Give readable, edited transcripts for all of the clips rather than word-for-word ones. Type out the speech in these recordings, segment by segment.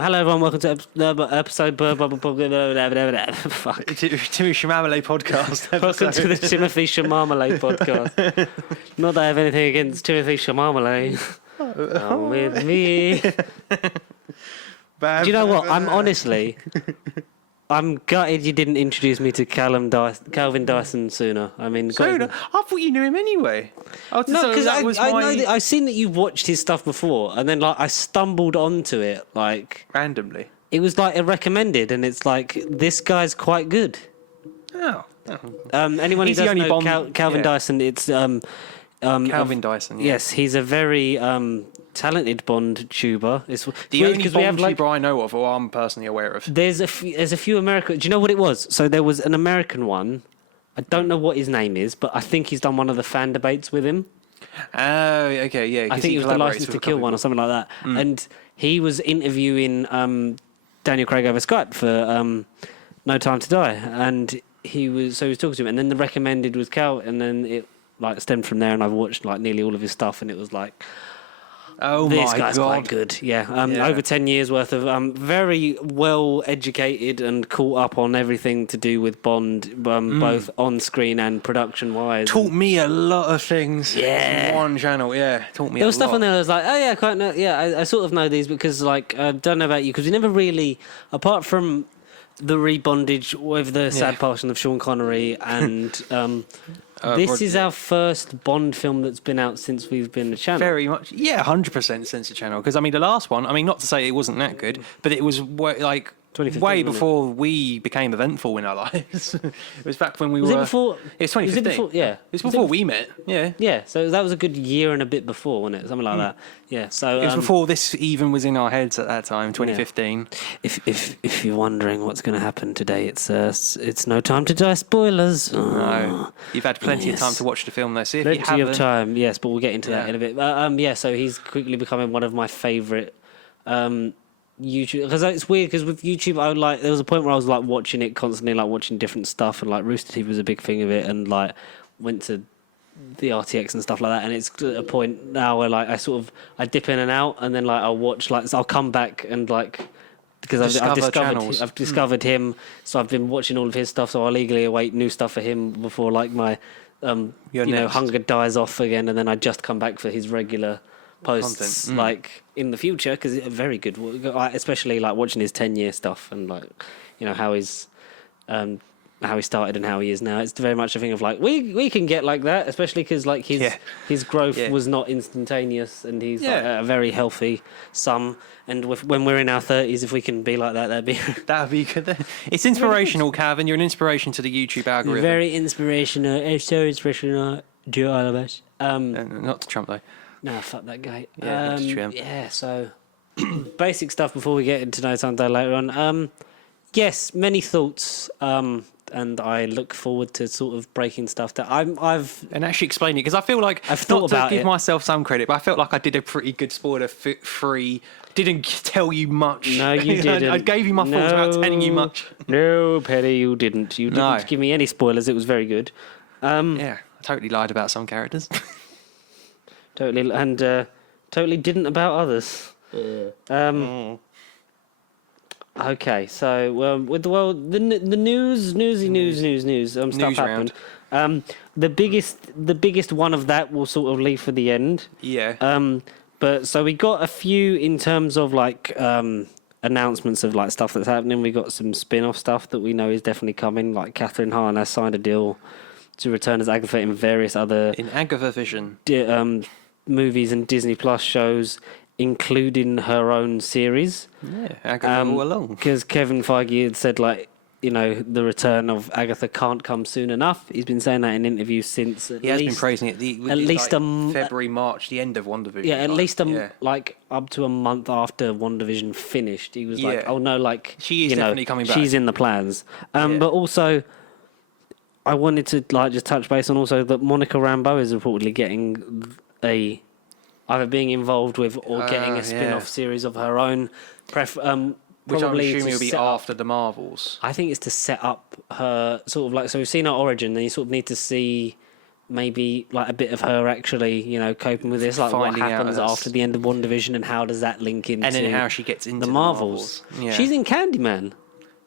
Hello everyone, welcome to episode fuck. Timothy Chalamet podcast. Welcome to the Timothy Chalamet podcast. Not that I have anything against Timothy Chalamet. Come with me. Do you know what? I'm gutted you didn't introduce me to Calvin Dyson sooner. I mean, I thought you knew him anyway. No, because I know that I've seen that you watched his stuff before, and then I stumbled onto it randomly. It was recommended, and it's this guy's quite good. Oh. Anyone who doesn't know Calvin Dyson, it's Calvin Dyson. Yeah. Yes, he's a very talented Bond tuber. It's the only Bond tuber I know of, or I'm personally aware of. There's a few American. Do you know what it was? So there was an American one. I don't know what his name is, but I think he's done one of the fan debates with him. Oh, okay, yeah. I think it was the License to Kill one or something like that. And he was interviewing Daniel Craig over Skype for No Time to Die, and he was talking to him, and then the recommended was Cal, and then it stemmed from there, and I've watched nearly all of his stuff, and it was oh this my guy's God. quite good. Yeah. Over 10 years worth of very well educated and caught up on everything to do with Bond, both on screen and production wise. Taught me a lot of things. Yeah. One channel, yeah. Taught me There a was stuff lot. on there that was oh yeah, quite know. Yeah, I sort of know these because I don't know about you because we never really, apart from the rebondage with the sad passing of Sean Connery and this is our first Bond film that's been out since we've been a channel. Very much, 100% since the channel. Because the last one, not to say it wasn't that good, but it was way before we became eventful in our lives. It was back when we were. Was it before? It's 2015. Was it before? Yeah. It was before we met. Yeah. Yeah. So that was a good year and a bit before, wasn't it? Something like that. Yeah. So it was before this even was in our heads at that time, 2015. If you're wondering what's going to happen today, it's No Time to Die spoilers. No, you've had plenty of time to watch the film though. So if you Plenty haven't, of time, yes, but we'll get into that in a bit. So he's quickly becoming one of my favourite YouTube, because it's weird because with YouTube there was a point where I was watching it constantly, watching different stuff, and Rooster Teeth was a big thing of it, and went to the RTX and stuff like that, and it's at a point now where I dip in and out, and then I'll watch so I'll come back and because I've discovered him, so I've been watching all of his stuff, so I'll eagerly await new stuff for him before my hunger dies off again, and then I just come back for his regular posts in the future because it's very good, especially watching his 10-year stuff and how he's how he started and how he is now. It's very much a thing of we can get like that, especially because his growth was not instantaneous, and he's a very healthy sum. And when we're in our 30s, if we can be like that, that'd be good. It's inspirational, Calvin. You're an inspiration to the YouTube algorithm. Very inspirational. It's so inspirational to all of us. Not to Trump though. Nah, fuck that guy. Yeah, not to Trump. Yeah, so basic stuff before we get into No Time to Die later on. Yes, many thoughts. And I look forward to sort of breaking stuff down. I've actually explain it because I feel like I've thought not about to give it. myself some credit, but I felt like I did a pretty good spoiler-free. Didn't tell you much. No, you didn't. I gave you my thoughts without telling you much. No, Petty, you didn't. You didn't give me any spoilers. It was very good. I totally lied about some characters. Totally, and totally didn't about others. Okay, so with the news, stuff happened. The biggest one of that will sort of leave for the end. Yeah. But so we got a few in terms of announcements of stuff that's happening. We got some spin-off stuff that we know is definitely coming. Catherine Hahn has signed a deal to return as Agatha in various other in Agatha Vision movies and Disney Plus shows, including her own series. Yeah, Agatha all along. Because Kevin Feige had said, the return of Agatha can't come soon enough. He's been saying that in interviews since he has been praising it. At least February, March, the end of WandaVision. Yeah, at least up to a month after WandaVision finished. He was oh no, she is definitely coming back. She's in the plans. But also, I wanted to just touch base on also that Monica Rambeau is reportedly getting either being involved with or getting a spin-off series of her own. Which I'm assuming will be after the Marvels. I think it's to set up her sort of so we've seen her origin, and you sort of need to see maybe like a bit of her actually, coping with this, like what Finding out happens that's- after the end of WandaVision, and how does that link into And then how she gets into the Marvels. Yeah. She's in Candyman.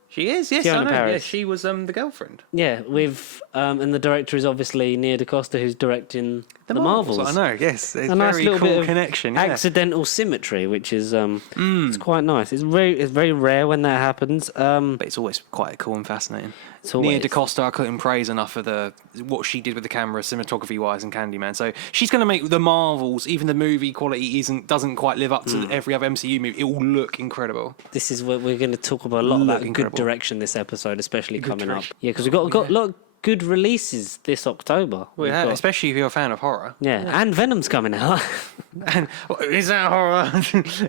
She is, yes, Fiona I know. Paris. Yeah, she was the girlfriend. Yeah, with and the director is obviously Nia DaCosta, who's directing the Marvels. I know, yes. It's A a nice very little cool bit of connection. Yeah. accidental symmetry, which is it's quite nice. It's very rare when that happens. But it's always quite cool and fascinating. It's Nia always- DaCosta, I couldn't praise enough for what she did with the camera, cinematography-wise, and Candyman. So she's going to make the Marvels, even the movie quality doesn't quite live up to every other MCU movie. It will look incredible. This is what we're going to talk about a lot Look about incredible. good direction this episode, especially coming direction. up. Yeah, because we've got a lot of good releases this October. Well, We've yeah, got- especially if you're a fan of horror. yeah, and Venom's coming out. And is that horror?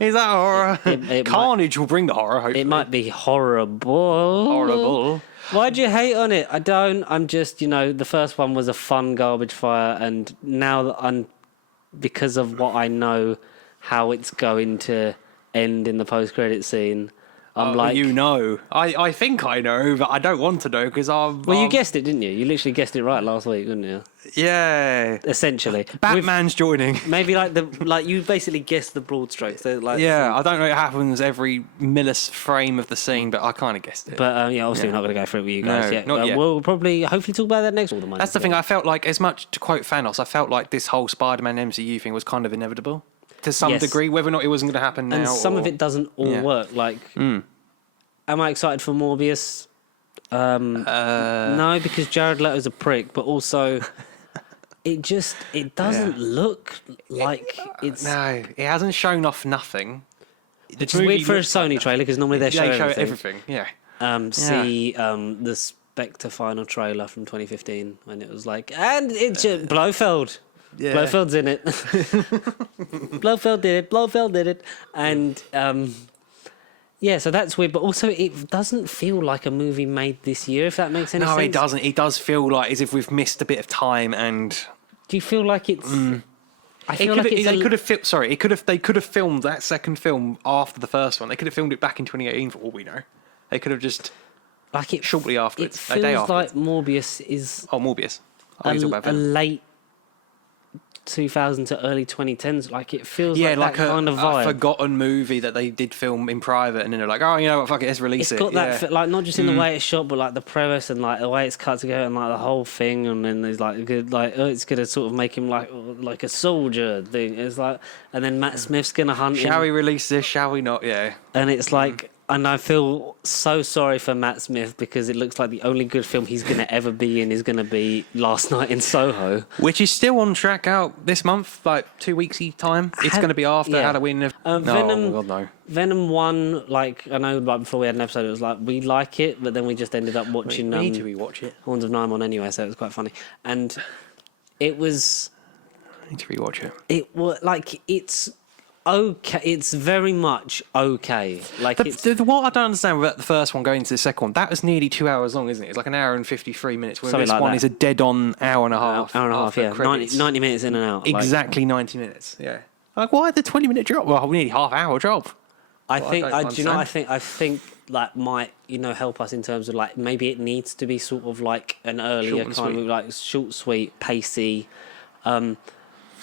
Is that horror? It Carnage will bring the horror. Hopefully. It might be horrible. horrible. Why'd you hate on it? I don't. I'm just, the first one was a fun garbage fire, and now that because of what I know how it's going to end in the post-credit scene, I'm like, I think I know, but I don't want to know because I'm. well, you guessed it, didn't you? You literally guessed it right last week, didn't you? Yeah. Essentially, Batman's joining. maybe like you basically guessed the broad strokes. So like, Yeah, I don't know. It happens every millist frame of the scene, but I kind of guessed it. But yeah, obviously we're not going to go through it with you guys No, yet. not yet. We'll probably hopefully talk about that next. All the money. That's the thing. I felt like, as much to quote Thanos, I felt like this whole Spider-Man MCU thing was kind of inevitable to some Yes. degree, whether or not it wasn't going to happen now. and some of or- it doesn't all Yeah. work. Like, am I excited for Morbius? No, because Jared Leto's a prick, but also it doesn't look like it's. No, it hasn't shown off nothing. The It's weird for a Sony trailer because normally they show everything. everything. Yeah. See the Spectre final trailer from 2015 when it was like, and it's Blofeld. Yeah. Blofeld's in it. Blofeld did it. Blofeld did it. And yeah, so that's weird. But also, it doesn't feel like a movie made this year. If that makes any sense. No, it doesn't. It does feel like as if we've missed a bit of time, and Do you feel like it's? I it feel could like it's. they could have Sorry, they could have filmed that second film after the first one. They could have filmed it back in 2018 for all we know. They could have just like it shortly afterwards, It a feels day afterwards. like Morbius is Morbius. Oh, he's all about a Venom. late 2000 to early 2010s. Like it feels Yeah, like like that kind of vibe. a forgotten movie that they did film in private, and then they're like, "Oh, you know what? Fuck it, let's release It's it." got that, Yeah. like, not just in the way it's shot, but like the premise and like the way it's cut together and like the whole thing. And then there's like a good, like, it's gonna sort of make him like a soldier thing. It's like, and then Matt Smith's gonna hunt him. Shall we release this? Shall we not? Yeah. And it's like, and I feel so sorry for Matt Smith because it looks like the only good film he's gonna ever be in is gonna be Last Night in Soho. Which is still on track out this month, like 2 weeks time. It's going to be after yeah. Halloween. No, Venom- oh God, no. Venom 1, like, I know, like, before we had an episode, it was like, we like it, but then we just ended up watching We need to rewatch it. Horns of Nimon anyway, so it was quite funny. And it was, I need to rewatch it. it was, like, it's okay. It's very much okay. Like, it's, What I don't understand about the first one going to the second one, that was nearly 2 hours long, isn't it? It's like an hour and 53 minutes. Where Something this like one that. is a dead-on hour and a half. hour and a half, after yeah. credits. 90 minutes in and out. like- Exactly 90 minutes, yeah. Like, why the 20-minute drop? Well, we need half-hour drop. I Well, think, I don't do you know, understand. I think that might, help us in terms of, like, maybe it needs to be sort of like an earlier and kind sweet. of, like, short, sweet, pacey.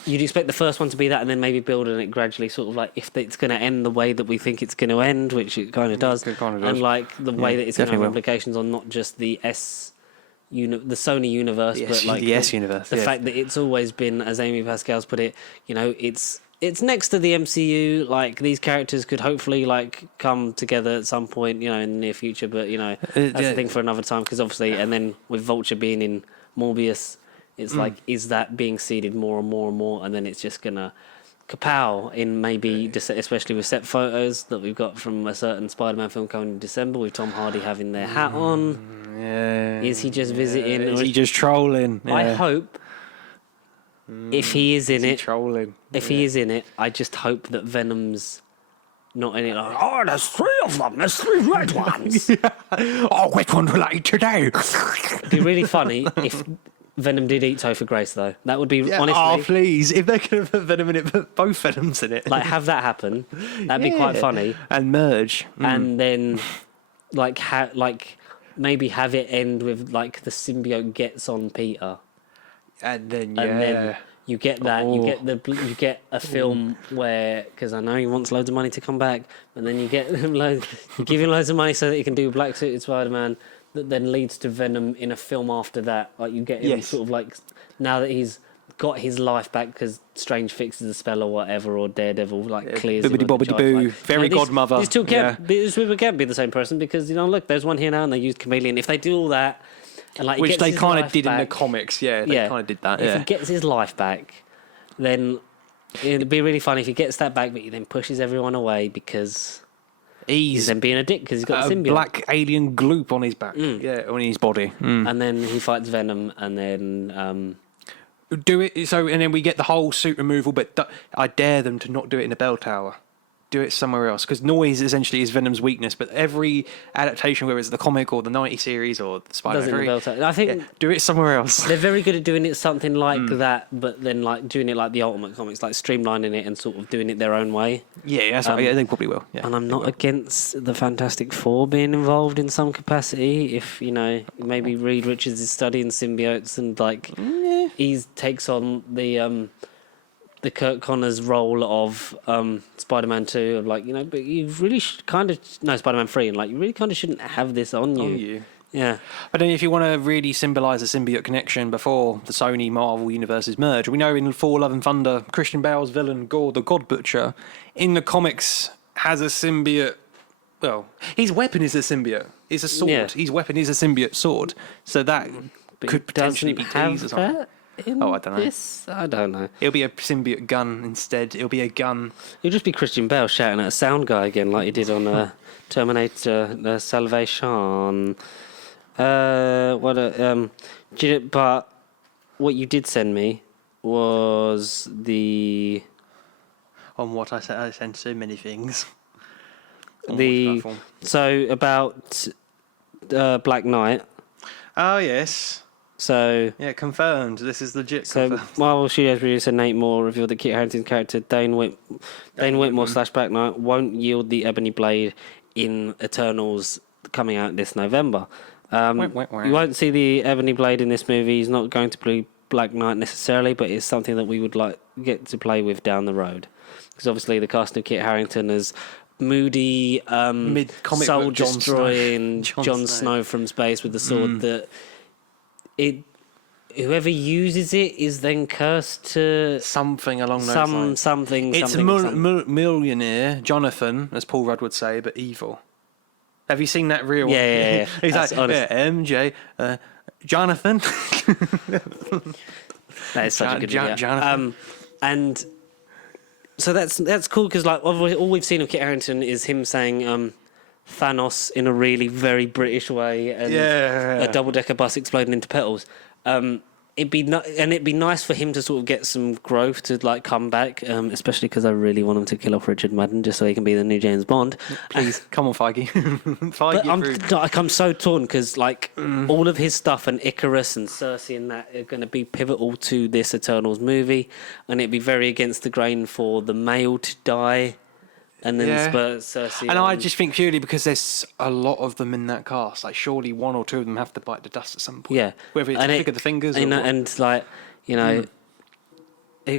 You'd expect the first one to be that, and then maybe build on it gradually, sort of like if it's going to end the way that we think it's going to end, which it kind of does, it kinda does. and like the way that it's going to have definitely will. implications on not just the the Sony universe, The but S- like the S universe, The yeah. fact that it's always been, as Amy Pascal's put it, it's next to the MCU. Like these characters could hopefully like come together at some point, in the near future. But that's yeah. a thing for another time because obviously, and then with Vulture being in Morbius, it's like, is that being seeded more and more and more, and then it's just gonna kapow in maybe, especially with set photos that we've got from a certain Spider-Man film coming in December with Tom Hardy having their hat on. Yeah. Is he just visiting? Is or he just trolling? I Yeah. hope if he is in Is he it, trolling? if he is in it, I just hope that Venom's not in it. Like, oh, there's 3 of them. There's 3 red ones. Oh, which one will I eat today? It'd be really funny if Venom did eat Topher Grace, though. That would be, honestly, Oh, please. If they're going to put Venom in it, put both Venoms in it. like, have that happen. That'd be quite Yeah. funny. And merge. And then, maybe have it end with, like, the symbiote gets on Peter. And then and then you get that. You get a film where, because I know he wants loads of money to come back, and then you get him you give him loads of money so that he can do Black Suited Spider-Man. That then leads to Venom in a film after that. Like you get him sort of like now that he's got his life back because Strange fixes the spell or whatever, or Daredevil clears him. Bibbidi bobbidi boo, fairy godmother. These two can't be the same person because look, there's one here now and they used Chameleon. If they do all that, and like which they kind of did in the comics, they kind of did that. If he gets his life back, then it'd be really funny if he gets that back, but he then pushes everyone away because he's then being a dick because he's got a symbiote. Black alien gloop on his back, on his body, and then he fights Venom, and then do it. So, and then we get the whole suit removal. But I dare them to not do it in the bell tower. Do it somewhere else, because noise essentially is Venom's weakness. But every adaptation, whether it's the comic or the 90 series or the Spider-Man, I think do it somewhere else. They're very good at doing it something like that, but then like doing it like the Ultimate Comics, like streamlining it and sort of doing it their own way. Yeah, that's right. Yeah, they probably will. Yeah, and I'm not against the Fantastic Four being involved in some capacity. If maybe Reed Richards is studying symbiotes and he takes on the Kurt Connors role of Spider-Man 2 of but you really Spider-Man 3 and you really kind of shouldn't have this on you. Yeah. But then if you want to really symbolise the symbiote connection before the Sony Marvel universes merge, we know in Thor Love and Thunder, Christian Bale's villain Gore the God Butcher in the comics has a symbiote. Well, his weapon is a symbiote. It's a sword. Yeah. His weapon is a symbiote sword. So that could potentially be teased or something. I don't know. I don't know. It'll be a symbiote gun instead. It'll be a gun. It'll just be Christian Bale shouting at a sound guy again, like he did on Terminator Salvation. But what you did send me was the. On what I said, I sent so many things. So about Black Knight. Oh yes. So confirmed. This is legit. So confirmed. Marvel Studios producer Nate Moore revealed that Kit Harington's character Dane Whitmore / Black Knight won't yield the Ebony Blade in Eternals coming out this November. You won't see the Ebony Blade in this movie. He's not going to play Black Knight necessarily, but it's something that we would get to play with down the road. Because obviously the casting of Kit Harington as moody, soul-destroying Jon Snow from space with the sword that. Whoever uses it is then cursed to something along those lines. It's a millionaire, Jonathan, as Paul Rudd would say, but evil. Have you seen that real? Yeah. He's MJ, Jonathan. That is such a good idea. Jonathan. And so that's cool because all we've seen of Kit Harington is him saying. Thanos in a really very British way and a double-decker bus exploding into petals. It'd be nice for him to sort of get some growth to come back, especially because I really want him to kill off Richard Madden just so he can be the new James Bond. Please, come on, Feige. I'm so torn because all of his stuff and Icarus and Cersei and that are going to be pivotal to this Eternals movie, and it'd be very against the grain for the male to die. And then Cersei. And I just think purely because there's a lot of them in that cast, surely one or two of them have to bite the dust at some point. Yeah. Whether it's pick of the fingers or who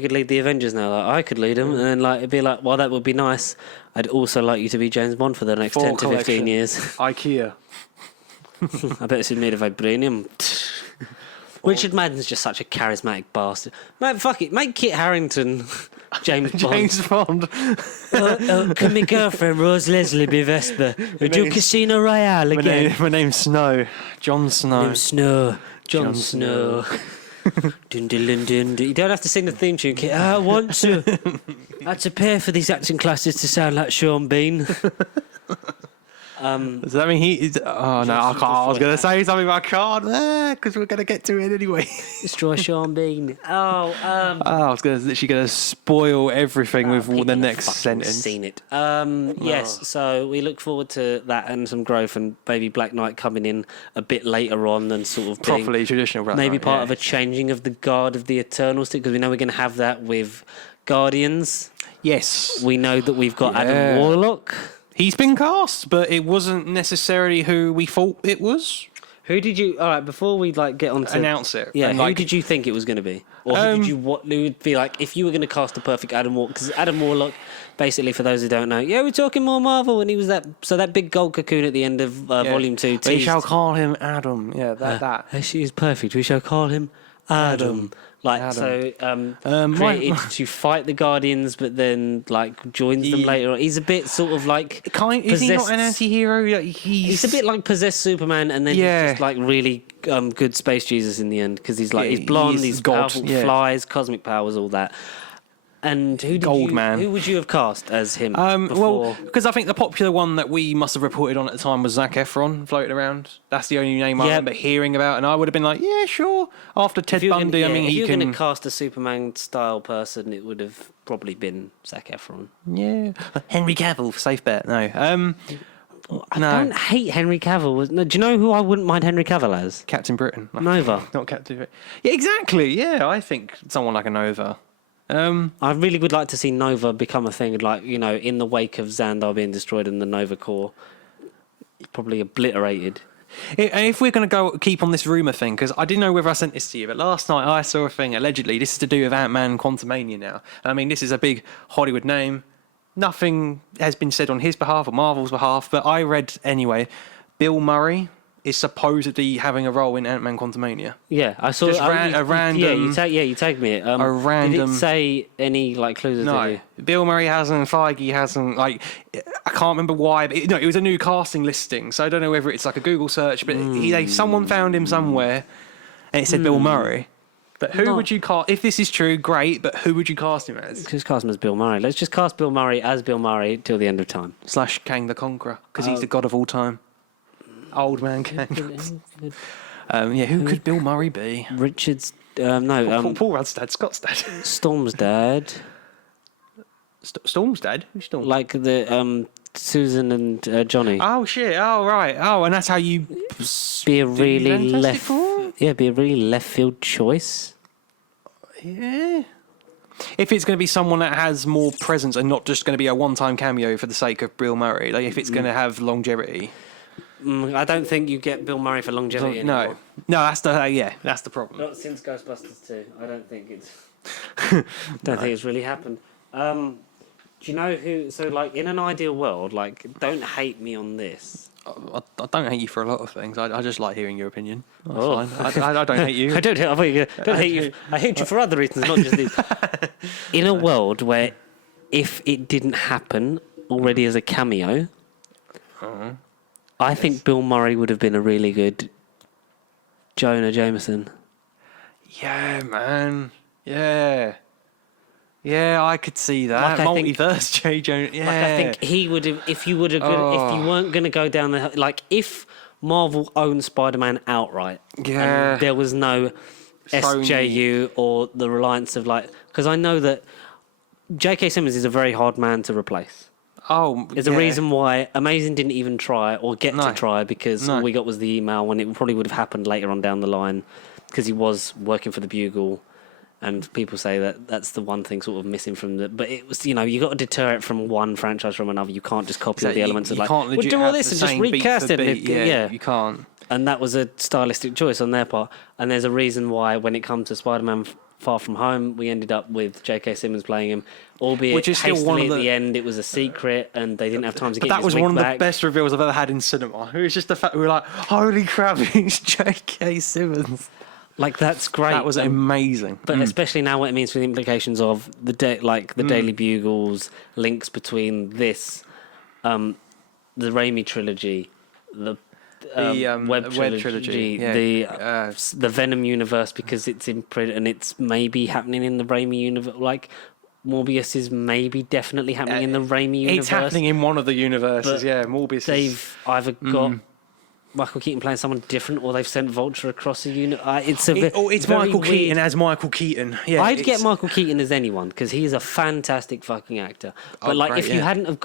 could lead the Avengers now? I could lead them, and then it'd be well, that would be nice. I'd also like you to be James Bond for the next 10 to 15 years. IKEA. I bet it's made of vibranium. Richard Madden's just such a charismatic bastard. Man, fuck it. Make Kit Harington James Bond. James Bond. Can my girlfriend Rose Leslie be Vesper? We do Casino Royale again. My name's Snow. Jon Snow. Name's Snow. Jon Snow. Dun, dun, dun, dun, dun. You don't have to sing the theme tune, Kit. I want to. I had to pay for these acting classes to sound like Sean Bean. Does that mean he's... Oh, no, I can't. I was going to say something, but I can't, because we're going to get to it anyway. Destroy Sean Bean. I was literally going to spoil everything with the next sentence. Seen it. Yes, so we look forward to that and some growth, and maybe Black Knight coming in a bit later on and sort of properly traditional Black Knight. Maybe part of a changing of the guard of the Eternals, because we know we're going to have that with Guardians. Yes. We know that we've got Adam Warlock. He's been cast, but it wasn't necessarily who we thought it was. Who did you? All right, before we like get on to Announce it. Yeah, And, who like, did you think it was going to be, or who did you what? Who would be like if you were going to cast a perfect Adam Warlock? Because Adam Warlock, basically, for those who don't know, yeah, we're talking more Marvel, and he was that big gold cocoon at the end of Volume 2. We shall call him Adam. Yeah, that. She is perfect. We shall call him Adam. So created to fight the Guardians, but then like joins them later. He's a bit sort of like Is he not an anti-hero? He's a bit like possessed Superman, and then he's just like really good space Jesus in the end because he's like he's blonde, he's God, powerful, flies, cosmic powers, all that. And who would you have cast as him? Well, because I think the popular one that we must have reported on at the time was Zac Efron floating around. That's the only name I remember hearing about, and I would have been like, yeah, sure. After Ted Bundy, if you were going to cast a Superman style person, it would have probably been Zac Efron. Yeah, Henry Cavill, safe bet. No, I don't hate Henry Cavill. No, do you know who I wouldn't mind Henry Cavill as? Captain Britain. Nova. Not Captain Britain. Yeah, exactly. Yeah, I think someone like a Nova. I really would like to see Nova become a thing, like, you know, in the wake of Xandar being destroyed and the Nova Corps probably obliterated. If we're going to keep on this rumour thing, because I didn't know whether I sent this to you, but last night I saw a thing, allegedly, this is to do with Ant-Man Quantumania now. I mean, this is a big Hollywood name. Nothing has been said on his behalf or Marvel's behalf, but I read anyway, Bill Murray is supposedly having a role in Ant-Man Quantumania. Yeah, I saw just a random. You tagged me. A random. Did it say any like clues? No, Bill Murray hasn't. Feige hasn't. Like, I can't remember why. But it was a new casting listing, so I don't know whether it's like a Google search. But someone found him somewhere, and it said Bill Murray. But who would you cast? If this is true, great. But who would you cast him as? Just cast him as Bill Murray. Let's just cast Bill Murray as Bill Murray till the end of time. / Kang the Conqueror, because he's the god of all time. Old man Kang. Who could Bill Murray be? Richard's Paul Rudd's dad, Scott's dad. Storm's dad. Storm's dad? Who's Storm? Like the Susan and Johnny. Oh shit! Oh right! Oh, and that's how you be a really left field choice. Yeah. If it's going to be someone that has more presence and not just going to be a one-time cameo for the sake of Bill Murray, like if it's going to have longevity. I don't think you get Bill Murray for longevity anymore. No, that's the problem. Not since Ghostbusters 2. I don't think it's. Think it's really happened. Do you know who? So, like, in an ideal world, like, don't hate me on this. I don't hate you for a lot of things. I just like hearing your opinion. That's fine. I don't hate you. I don't hate you. I hate you for other reasons, not just these. In a world where, if it didn't happen already as a cameo. I think Bill Murray would have been a really good Jonah Jameson. Yeah, man. Yeah. Yeah, I could see that. Multiverse J. Jonah. Yeah. Like, I think he would have, if you weren't going to go down the, like, if Marvel owned Spider-Man outright, and there was no SJU or the reliance of, like, because I know that J.K. Simmons is a very hard man to replace. There's a reason why Amazing didn't even try or get to try, because all we got was the email when it probably would have happened later on down the line, because he was working for the Bugle, and people say that that's the one thing sort of missing from the. But it was, you got to deter it from one franchise from another. You can't just copy all the elements of, like, we'll do all this and just recast it. Yeah, you can't. And that was a stylistic choice on their part. And there's a reason why when it comes to Spider-Man Far From Home, we ended up with J.K. Simmons playing him, albeit which is still hastily at the end. It was a secret, and they didn't have time to get. That was one of the best reveals I've ever had in cinema. It was just the fact we were like, "Holy crap, it's J.K. Simmons!" Like, that's great. That was amazing. But especially now, what it means for the implications of the Daily Bugle's links between this, the Raimi trilogy, the Web trilogy, the Venom universe, because it's in print and it's maybe happening in the Raimi universe. Like, Morbius is maybe definitely happening in the Raimi universe. It's happening in one of the universes. Morbius. They've either got Michael Keaton playing someone different, or they've sent Vulture across a unit. It's Michael Keaton as Michael Keaton. Yeah, I'd get Michael Keaton as anyone, because he's a fantastic fucking actor. But if you hadn't have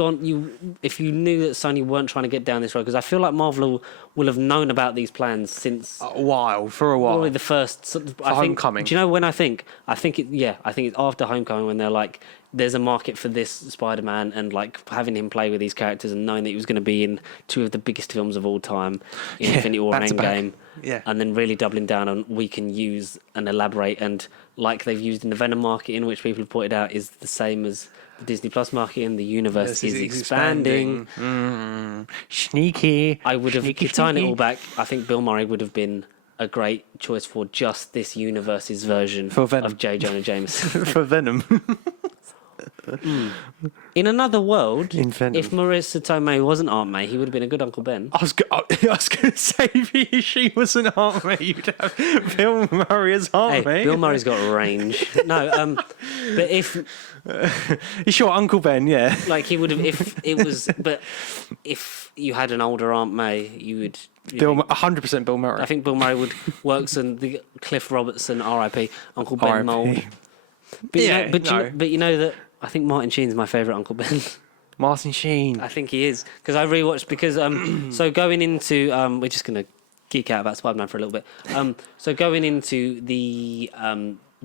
if you knew that Sony weren't trying to get down this road, because I feel like Marvel will have known about these plans since for a while. Probably the first. Homecoming. Do you know when I think? I think it's after Homecoming, when they're like, there's a market for this Spider-Man, and like having him play with these characters and knowing that he was going to be in two of the biggest films of all time, in Infinity War and Endgame, and then really doubling down on we can use and elaborate, and like they've used in the Venom marketing, which people have pointed out is the same as the Disney Plus marketing. The universe is expanding. Sneaky. I would have tying it all back. I think Bill Murray would have been a great choice for just this universe's version of J. Jonah Jameson. For Venom. In another world, In Venom. if Marissa Tomei wasn't Aunt May, he would have been a good Uncle Ben. I was going to say, if she was an Aunt May, you'd have Bill Murray as Aunt May. Bill Murray's got range. No, but if You sure, Uncle Ben? Yeah. like he would have, if it was, but if you had an older Aunt May, you would. 100% Bill Murray. I think Bill Murray would works in the Cliff Robertson, R.I.P. Uncle Ben R.I.P.. mold. But Yeah, you know that I think Martin Sheen's my favourite Uncle Ben. Martin Sheen. I think he is because I rewatched because so going into we're just gonna geek out about Spider-Man for a little bit. So going into the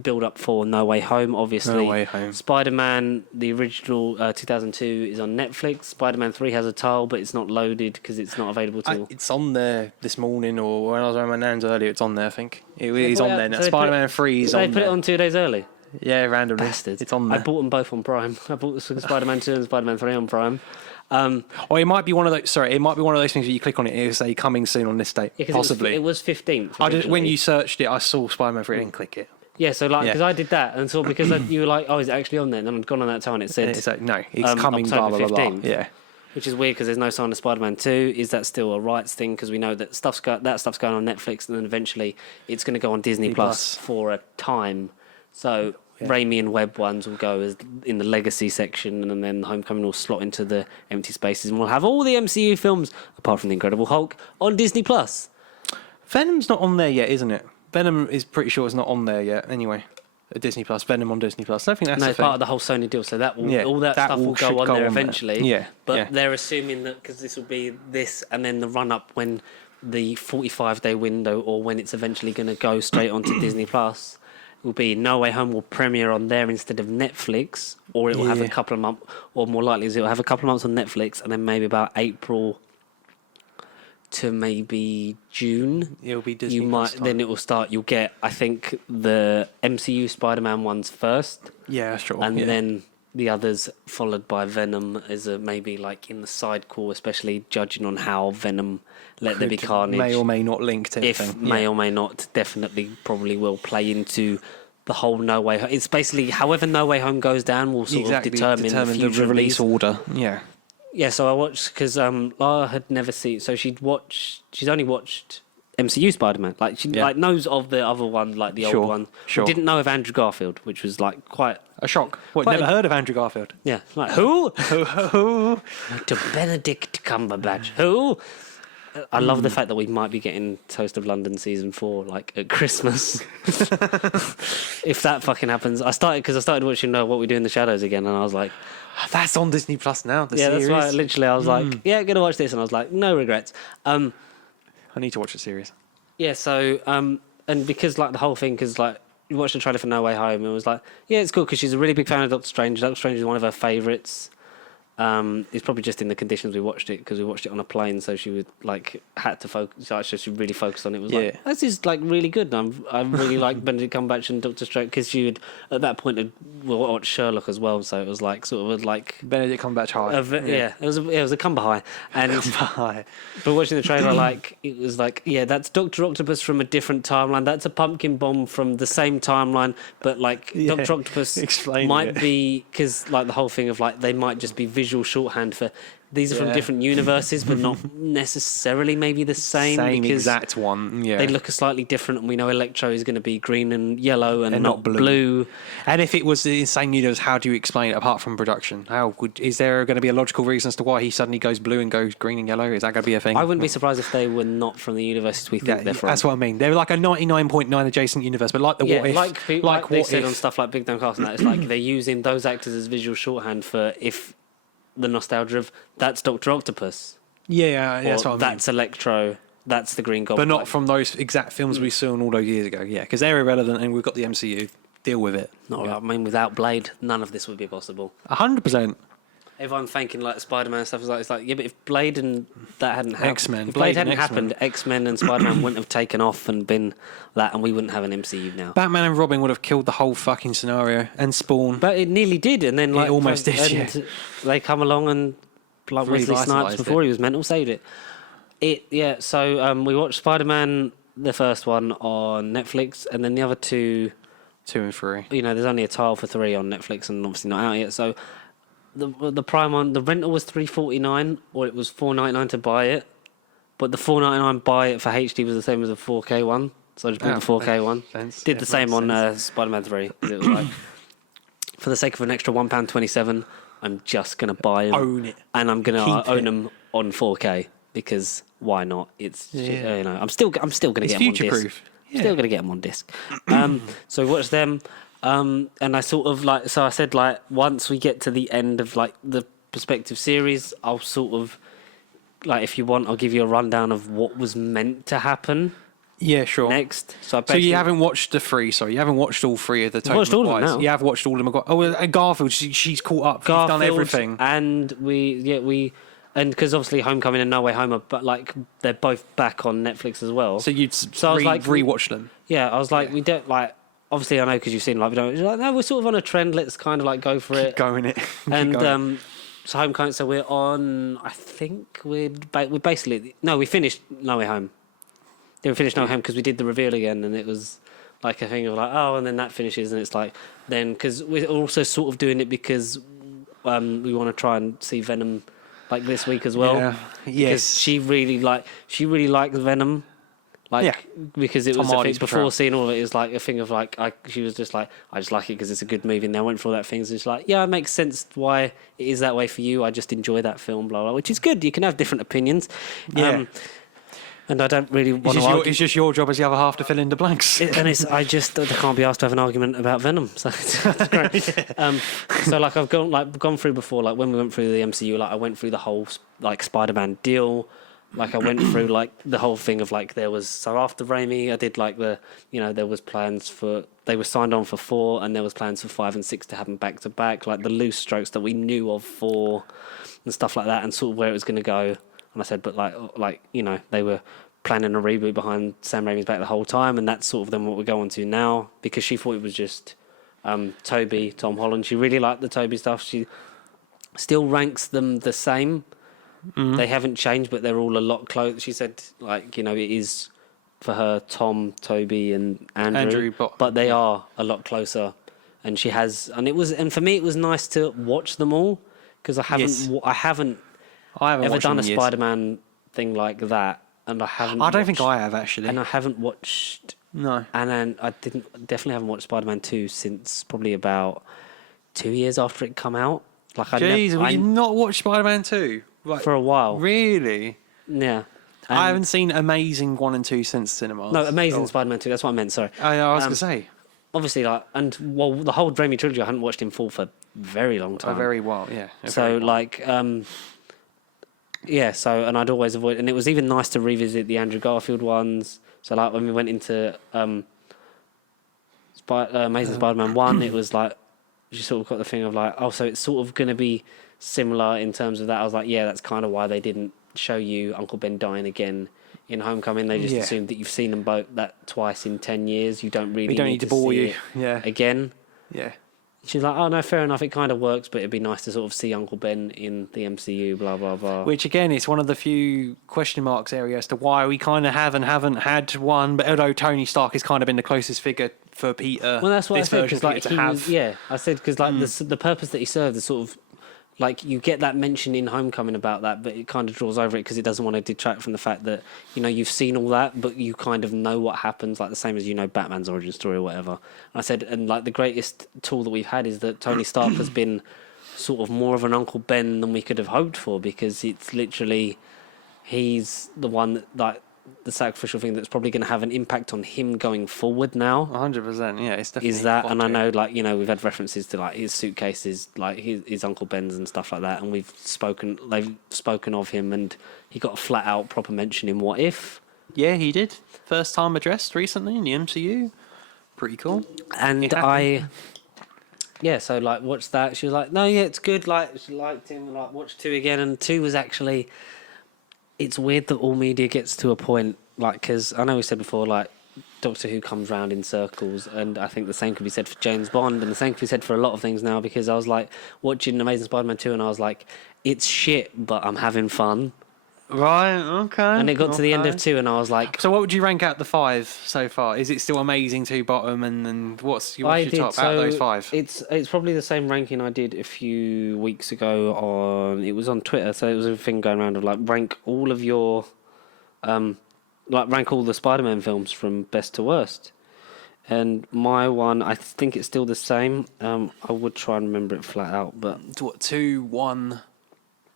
build up for No Way Home, obviously. No Way Home. Spider-Man, the original 2002 is on Netflix. Spider-Man 3 has a tile, but it's not loaded because it's not available till. It's on there this morning, or when I was around my nan's earlier. It's on there. I think it is put on it there out- now. so they Spider-Man 3 is They on put there. it on 2 days early. Yeah, randomly. Bastards. It's on I there. bought them both on Prime. I bought Spider-Man 2 and Spider-Man 3 on Prime. Or it might be one of those. Sorry, it might be one of those things that you click on it. It will say coming soon on this date. Yeah, 'cause Possibly. It was 15th. I did, when originally. you searched it, I saw Spider-Man 3. I didn't click it. Yeah, so like, Yeah. because I did that, and so because you were like, oh, is it actually on there? And then I'd gone on that time and it said, And it's like, no, it's coming. October Blah blah blah. 15th. Yeah. which is weird because there's no sign of Spider-Man 2. Is that still a rights thing? Because we know that stuff's going on Netflix, and then eventually it's going to go on Disney Plus for a time. So Raimi and Webb ones will go as in the legacy section, and then Homecoming will slot into the empty spaces, and we'll have all the MCU films apart from the Incredible Hulk on Disney Plus. Venom's not on there yet, isn't it? Venom is pretty sure it's not on there yet. Anyway, at Disney Plus, Venom on Disney Plus. I don't think that's No, the it's thing. part of the whole Sony deal, so that will all that that stuff will should go on go there on there. eventually. Yeah, but yeah. they're assuming that because this will be this, and then the run up when the 45-day window, or when it's eventually going to go straight onto Disney Plus, will be No Way Home will premiere on there instead of Netflix, or it will have a couple of months, or more likely is it will have a couple of months on Netflix, and then maybe about April to maybe June. It'll be Disney You might Plus time. then it will start. You'll get, I think, the MCU Spider-Man ones first. Yeah, that's true. And yeah. then the others followed by Venom as a maybe like in the side core, especially judging on how Venom Let There Be Carnage may or may not link to if anything. may or may not, definitely probably will play into the whole No Way Home. It's basically however No Way Home goes down will sort of determine the future the release release. order. Yeah. Yeah, so I watched because Lara had never seen. So she's only watched MCU Spider-Man. Like she like knows of the other one, like the Sure, old one. sure. But didn't know of Andrew Garfield, which was like quite A shock. What, Quite never heard of Andrew Garfield? yeah. Like who? Who? To Benedict Cumberbatch. Who? I love the fact that we might be getting Toast of London season 4 like at Christmas. If that fucking happens, I started watching What We Do in the Shadows again, and I was like, That's on Disney Plus now. The yeah, series. that's right. Literally, I was like, yeah, gonna watch this, and I was like, no regrets. I need to watch the series. Yeah, so and because like the whole thing, because like you watched the trailer for No Way Home, and it was like, yeah, it's cool because she's a really big fan of Doctor Strange. Doctor Strange is one of her favourites. It's probably just in the conditions we watched it, because we watched it on a plane, so she would like had to focus. So she really focused on it. It was like, this is like really good. And I really like Benedict Cumberbatch and Doctor Strange, because she would at that point had watched Sherlock as well, so it was like sort of like Benedict Cumberbatch high. it was a Cumber high, and High. but watching the trailer, like it was like, yeah, that's Doctor Octopus from a different timeline. That's a pumpkin bomb from the same timeline, but like Yeah, Doctor Octopus explaining might it. be, because like the whole thing of like they might just be visual shorthand for these are from Yeah. different universes, but not necessarily maybe the same. Same because exact one. Yeah. they look slightly different, and we know Electro is going to be green and yellow and not blue. blue. And if it was the same universe, how do you explain it apart from production? Is there going to be a logical reason as to why he suddenly goes blue and goes green and yellow? Is that going to be a thing? I wouldn't be surprised if they were not from the universes we think they're from. That's what I mean. They're like a 99.9 adjacent universe, but like the what if, like they what said if, on stuff like Big Damn Castle, that it's like they're using those actors as visual shorthand for if the nostalgia of that's Doctor Octopus, yeah, that's or what I mean. that's Electro, that's the Green Goblin, But not from those exact films we saw all those years ago. Yeah, because they're irrelevant, and we've got the MCU deal with it. I mean, without Blade, none of this would be possible. 100%. Everyone thinking like Spider-Man stuff is like, it's like, yeah, but if Blade and that hadn't happened, X-Men. if Blade Blade and hadn't happened, X-Men and Spider-Man wouldn't have taken off and been that, and we wouldn't have an MCU now. Batman and Robin would have killed the whole fucking scenario, and Spawn. But it nearly did, and then like almost did, yeah. They come along and like Wesley Snipes Revitalised before it. he was mental saved it. So we watched Spider-Man, the first one on Netflix, and then the other two. 2 and 3. You know, there's only a tile for 3 on Netflix, and obviously not out yet. So the Prime one, the rental was $3.49, or it was $4.99 to buy it. But the $4.99 buy it for HD was the same as the 4K one, so I just bought the 4K one. Did the same on Spider-Man 3. It was like, for the sake of an extra £1.27, I'm just gonna buy them, Own it, and I'm gonna Keep own it. them on 4K because why not? It's you know, I'm still gonna It's get them on disc. future-proof. Yeah. Still gonna get them on disc. So we watched them, and I sort of like. So I said like once we get to the end of like the Perspective series, I'll sort of like if you want, I'll give you a rundown of what was meant to happen Yeah, sure. next. So You haven't watched the 3, sorry. You haven't watched all 3 of the Tobey watched all of them Maguires. now. You have watched all of them. Oh, and Garfield, she's caught up. She's done everything. and and because obviously Homecoming and No Way Home are, but like they're both back on Netflix as well. So you'd I was like, rewatch them. Yeah, I was like, we don't like. Obviously, I know because you've seen like we don't. Like, no, we're sort of on a trend. Let's kind of like go for it. Going it. And so Homecoming. So we're on. I think we're basically no. We finished No Way Home. Yeah, we finished No Way Home because we did the reveal again, and it was like a thing of like, oh, and then that finishes, and it's like then because we're also sort of doing it because we want to try and see Venom like this week as well. Yeah. Because Yes. she really likes Venom. Like, Yeah. because it Tom was a thing, Hardy's before portrayal. seeing all of it, it was like a thing of like, she was just like, I just like it because it's a good movie. And then I went through all that things. And it's like, yeah, it makes sense why it is that way for you. I just enjoy that film, blah, blah, which is good. You can have different opinions. Yeah. And I don't really want to argue. It's just your job as the other half to fill in the blanks. I can't be asked to have an argument about Venom. So it's great. So like I've gone through before, like when we went through the MCU, like I went through the whole like Spider-Man deal. Like I went through like the whole thing of like so after Raimi, I did like there was plans they were signed on for 4, and there was plans for 5 and 6 to have them back to back, like the loose strokes that we knew of for and stuff like that, and sort of where it was going to go. And I said, but they were planning a reboot behind Sam Raimi's back the whole time, and that's sort of then what we're going to now, because she thought it was just Toby, Tom Holland. She really liked the Toby stuff. She still ranks them the same. Mm-hmm. They haven't changed, but they're all a lot close. She said, it is for her Tom, Toby, and Andrew but they are a lot closer. And she has, and for me, it was nice to watch them all because I haven't ever done a Spider-Man thing like that, and I haven't. I don't think I have actually, and I haven't watched. No, and then I definitely haven't watched Spider-Man 2 since probably about 2 years after it come out. Like, jeez, you not watched Spider-Man 2 for a while? Really? Yeah. I haven't seen Amazing 1 and 2 since cinemas. No, Amazing Spider-Man 2. That's what I meant. Sorry. I was gonna say. Obviously, the whole Raimi trilogy, I hadn't watched in full for a very long time. A very while, yeah. So and I'd always avoid, and it was even nice to revisit the Andrew Garfield ones. So like when we went into Amazing Spider-Man 1, it was like you sort of got the thing of like, oh, so it's sort of going to be similar in terms of that. I was like, yeah, that's kind of why they didn't show you Uncle Ben dying again in Homecoming. They just assumed that you've seen them both twice in 10 years. You don't really need to bore you again. Yeah. She's like, oh, no, fair enough. It kind of works, but it'd be nice to sort of see Uncle Ben in the MCU, blah, blah, blah. Which, again, it's one of the few question marks area as to why we kind of have and haven't had one. But although Tony Stark has kind of been the closest figure for Peter. Well, that's what I said, because like, I said, because like the purpose that he served is sort of, like, you get that mention in Homecoming about that, but it kind of draws over it because it doesn't want to detract from the fact that, you've seen all that, but you kind of know what happens, like the same as Batman's origin story or whatever. And I said, and like the greatest tool that we've had is that Tony Stark has been sort of more of an Uncle Ben than we could have hoped for, because it's literally, he's the one that, like, the sacrificial thing that's probably going to have an impact on him going forward now. 100%, yeah, it's definitely. Is that, and I know, like, we've had references to like his suitcases, like his Uncle Ben's and stuff like that, and they've spoken of him, and he got a flat out proper mention in What If. Yeah, he did. First time addressed recently in the MCU. Pretty cool. And It happened. so like watched that. She was like, no, yeah, it's good. Like she liked him. Like watched 2 again, and 2 was actually. It's weird that all media gets to a point, like, because I know we said before, like, Doctor Who comes round in circles, and I think the same could be said for James Bond, and the same could be said for a lot of things now, because I was, like, watching Amazing Spider-Man 2, and I was like, it's shit, but I'm having fun. Right, okay. And it got to the end of 2, and I was like... So what would you rank out the 5 so far? Is it still Amazing 2 bottom, and what's your top out of those 5? It's probably the same ranking I did a few weeks ago on... It was on Twitter, so it was a thing going around of, like, rank all of your... rank all the Spider-Man films from best to worst. And my one, I think it's still the same. I would try and remember it flat out, but... What, 2, 1...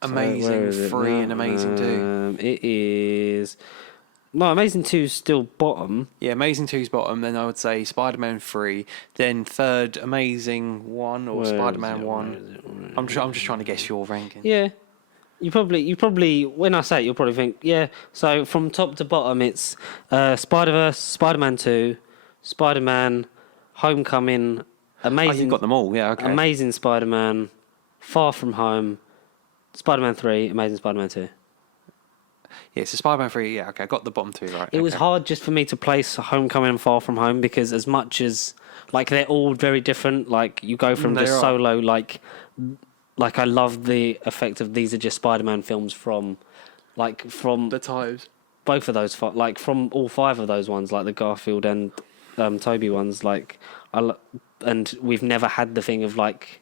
Where Amazing is it 3 now? and Amazing 2. It is... No, Amazing 2 is still bottom. Yeah, Amazing 2's bottom, then I would say Spider-Man 3, then third Amazing 1 or Where is Spider-Man it? 1. I'm just trying to guess your ranking. Yeah. You probably, when I say it, you'll probably think, yeah. So from top to bottom, it's Spider-Verse, Spider-Man 2, Spider-Man, Homecoming, Amazing... Oh, you've got them all, yeah, okay. Amazing Spider-Man, Far From Home, Spider-Man 3, Amazing Spider-Man 2. Yeah, so Spider-Man 3, yeah, okay, I got the bottom 2 right. It was hard just for me to place Homecoming and Far From Home, because as much as, like, they're all very different, like, you go from They the are. solo, like, I love the effect of these are just Spider-Man films from The times. both of those, like, from all 5 of those ones, like the Garfield and Toby ones, like, and we've never had the thing of, like,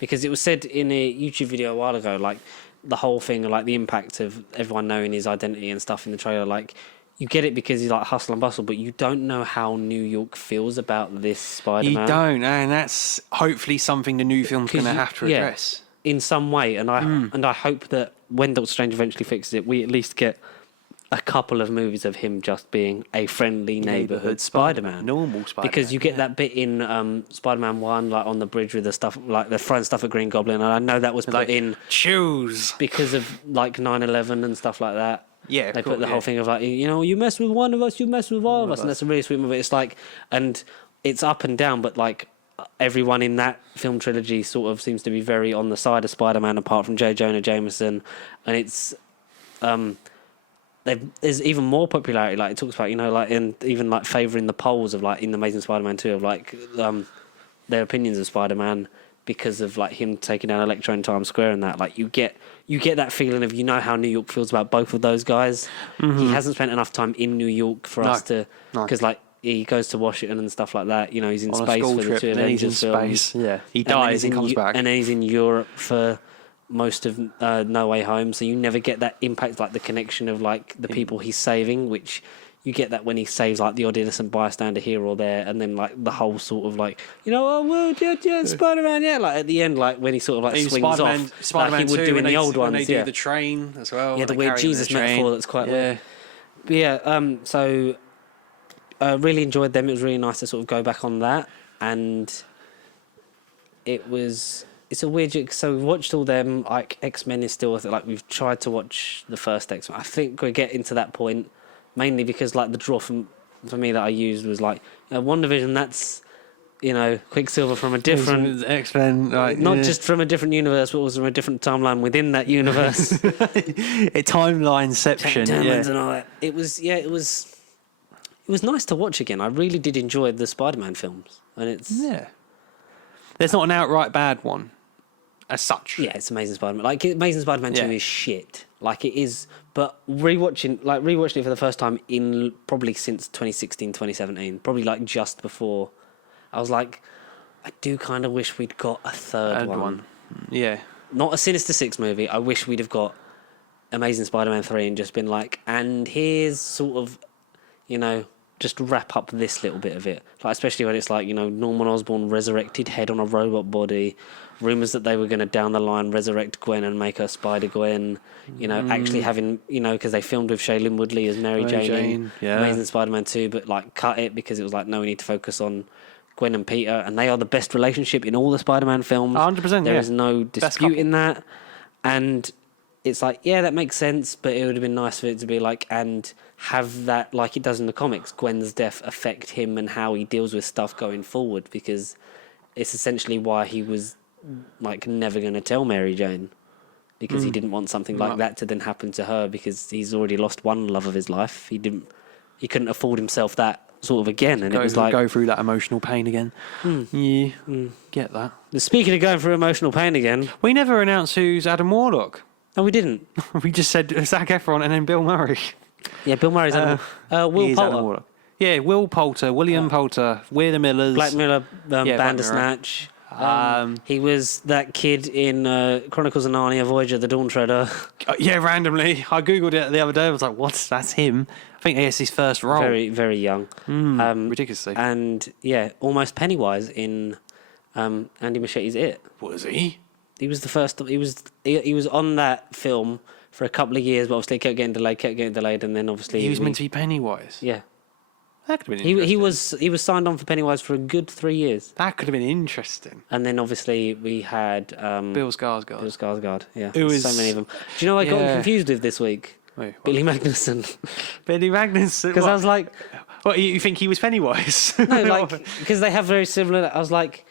because it was said in a YouTube video a while ago, like, the whole thing, like, the impact of everyone knowing his identity and stuff in the trailer, like, you get it because he's like hustle and bustle, but you don't know how New York feels about this Spider-Man. You don't, and that's hopefully something the new film's going to have to address. In some way, and I hope that when Doctor Strange eventually fixes it, we at least get a couple of movies of him just being a friendly neighborhood Spider-Man. Normal Spider-Man. Because you get that bit in Spider-Man 1, like on the bridge with the stuff, like the front stuff of Green Goblin, and I know that was put like, in choose because of like 9/11 and stuff like that. Yeah, they put the whole thing of like, you know, you mess with one of us, you mess with all of us, and that's a really sweet movie. It's like, and it's up and down, but like everyone in that film trilogy sort of seems to be very on the side of Spider-Man, apart from J. Jonah Jameson, and it's there's even more popularity. Like it talks about, you know, like in even like favouring the polls of like in the Amazing Spider-Man 2 of like their opinions of Spider-Man because of like him taking down Electro in Times Square and that. Like you get that feeling of, you know, how New York feels about both of those guys. Mm-hmm. He hasn't spent enough time in New York for us to, because like he goes to Washington and stuff like that. You know, he's in on space a school for trip, the 2 and then he's in Avengers films. space. Yeah, he dies and comes back, and then he's in Europe for most of No Way Home, so you never get that impact, like the connection of like the people he's saving, which you get that when he saves like the odd innocent bystander here or there, and then like the whole sort of like, you know, oh well, yeah, Spider-Man, yeah, like at the end, like when he sort of like swings Spider-Man, off, Spider-Man like he would 2, do in the old ones, when they do the train as well, yeah, the weird Jesus metaphor that's quite weird. But yeah, so really enjoyed them. It was really nice to sort of go back on that, and it's a weird. So we've watched all them. Like X-Men is still like we've tried to watch the first X-Men. I think we're getting to that point mainly because like the draw for me that I used was like WandaVision. That's, you know, Quicksilver from a different X-Men, like, not just from a different universe, but also from a different timeline within that universe. A timelineception, and all that. It was nice to watch again. I really did enjoy the Spider-Man films, and it's There's not an outright bad one, as such. Yeah, it's Amazing Spider-Man. Like Amazing Spider-Man 2 is shit. Like it is, but rewatching it for the first time in probably since 2016, 2017, probably like just before, I was like, I do kind of wish we'd got a third one. Yeah. Not a Sinister Six movie. I wish we'd have got Amazing Spider-Man 3 and just been like, and here's sort of, you know, just wrap up this little bit of it. Like especially when it's like, you know, Norman Osborn resurrected head on a robot body, rumours that they were going to down the line resurrect Gwen and make her Spider-Gwen, you know, actually having, you know, because they filmed with Shailene Woodley as Mary Jane in Amazing Spider-Man 2, but like cut it because it was like, no, we need to focus on Gwen and Peter, and they are the best relationship in all the Spider-Man films. 100%, There is no dispute in that. And it's like, yeah, that makes sense, but it would have been nice for it to be like, and have that, like it does in the comics, Gwen's death affect him and how he deals with stuff going forward, because it's essentially why he was like never going to tell Mary Jane, because he didn't want something like that to then happen to her, because he's already lost one love of his life. He couldn't afford himself that sort of again, and it was like go through that emotional pain again. Get that. Speaking of going through emotional pain again, We never announced who's Adam Warlock. no, we didn't. We just said Zac Efron and then Bill Murray. Yeah, Bill Murray's Will He is Adam Poulter, Warlock. Yeah, Will Poulter, William Poulter, We're the Millers. Black Mirror, Black Mirror. Bandersnatch. He was that kid in Chronicles of Narnia, Voyager, the Dawn Treader. Yeah, randomly. I googled it the other day. I was like, what? That's him. I think it's his first role. Very, very young. Ridiculously. And yeah, almost Pennywise in Andy Machete's It. Was he? He was the first. He was on that film for a couple of years, but obviously it kept getting delayed, and then obviously He was meant to be Pennywise. Yeah, That could have been interesting. he was signed on for Pennywise for a good 3 years, That could have been interesting. and then obviously we had Bill Skarsgård. Bill Skarsgård. Yeah, Who is- so many of them. Do you know what I got Yeah. confused with this week? Wait, what? Billy Magnuson, Billy Magnuson. because I was like, What, you think he was Pennywise? no, like because they have very similar. I was like,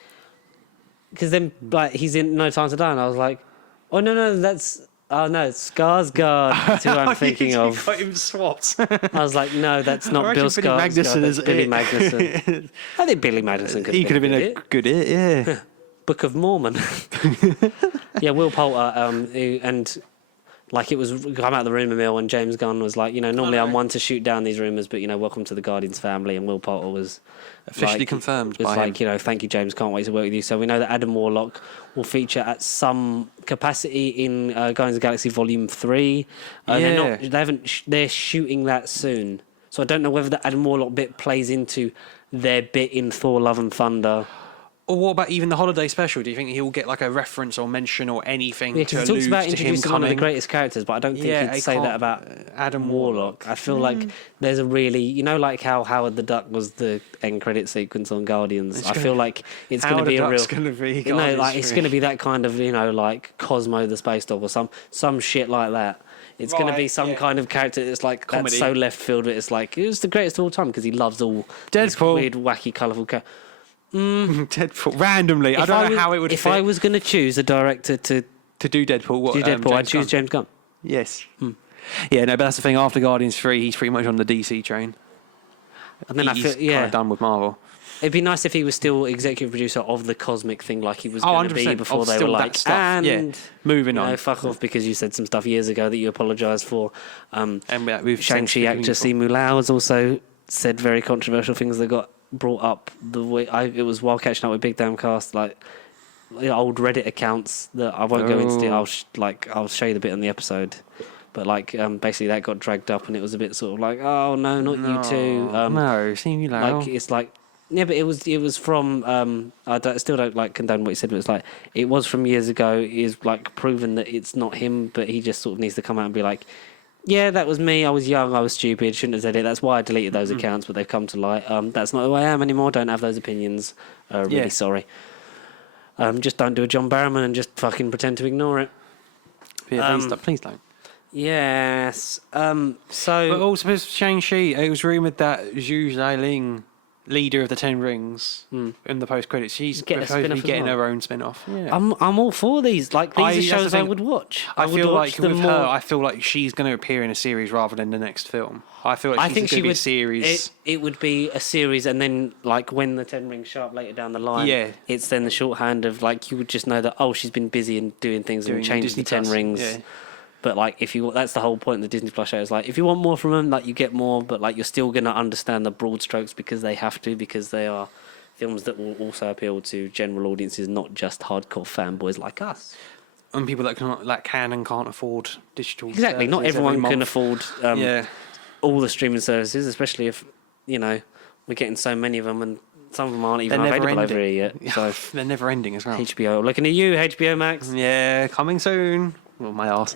because then like he's in No Time to Die, and I was like, oh no, that's. Oh no, it's Skarsgård. That's who I'm thinking You of. got him swapped. I was like, no, that's not I Bill reckon Billy Skarsgård. Magnuson That's is Billy it. Magnuson. I think Billy Magnuson could. He could have been it. a good it, yeah. Book of Mormon. Yeah, Will Poulter, and like it was come out of the rumour mill, and James Gunn was like, normally I'm one to shoot down these rumours, but welcome to the Guardians family, and Will Poulter was Officially confirmed was by like, him. thank you, James, can't wait to work with you. So we know that Adam Warlock will feature at some capacity in Guardians of the Galaxy Volume 3. They're shooting that soon. So I don't know whether the Adam Warlock bit plays into their bit in Thor Love and Thunder. Or what about even the holiday special? Do you think he'll get like a reference or mention or anything Yeah, to because he talks allude about to him introducing one of the coming? greatest characters, but I don't think Yeah, he'd I say that can't- about Adam Warlock. I feel like there's a really, like how Howard the Duck was the end credit sequence on Guardians. I feel like it's going to be a real. Gonna be It's going to be that kind of, like Cosmo the Space Dog or some shit like that. It's going to be Right, some yeah. kind of character that's like Comedy. that's so left field. But it's like it was the greatest of all time because he loves all these Deadpool. weird, wacky, colourful characters. Deadpool randomly. I don't know how it would If fit I was going to choose a director to to do Deadpool. What, do Deadpool, I'd James choose Gunn? James Gunn. Yes. Yeah, no, but that's the thing. After Guardians 3, he's pretty much on the DC train. And then He's I feel, kind of done with Marvel. It'd be nice if he was still executive producer of the Cosmic thing, like he was going to be 100%. before Of they still were that like, stuff. and Yeah. Moving on. fuck off because you said some stuff years ago that you apologised for. And we've Shang-Chi actor Simu Liu has also said very controversial things that got brought up the way it was while catching up with Big Damn Cast, like old Reddit accounts that I won't go into. I'll show you the bit on the episode. But basically that got dragged up and it was a bit sort of like, oh no, not you too. No, Simu Liu. Like it's like yeah, but it was from still don't like condone what he said, but it's like it was from years ago. Is like proven that it's not him, but he just sort of needs to come out and be like, yeah, that was me. I was young. I was stupid. Shouldn't have said it. That's why I deleted those accounts, but they've come to light. That's not who I am anymore. Don't have those opinions. Really sorry. Just don't do a John Barrowman and just fucking pretend to ignore it. Yeah, please don't. Yes. But also, with Shang-Chi, it was rumoured that Zhu Zailing, leader of the Ten Rings, in the post-credits, she's Get a supposedly spin-off as getting well. her own spin-off. Yeah. I'm all for these. Like these are that's the shows I thing. would watch. I would feel watch like them with more. her, I feel like she's going to appear in a series rather than the next film. I feel like I she's think going she to be a would. series. It would be a series, and then like when the Ten Rings show up later down the line, Yeah. it's then the shorthand of like you would just know that she's been busy and doing things Doing and changed Disney the Ten Plus, Rings. yeah. But like that's the whole point of the Disney Plus show is like if you want more from them, like you get more, but like you're still gonna understand the broad strokes because they have to because they are films that will also appeal to general audiences, not just hardcore fanboys like us. And people that can and can't afford digital. Exactly, not services everyone every can month. afford all the streaming services, especially if we're getting so many of them, and some of them aren't even They're never available over ending. here yet. So They're never ending as well. HBO, looking at you, HBO Max. Yeah, coming soon. Well, my ass.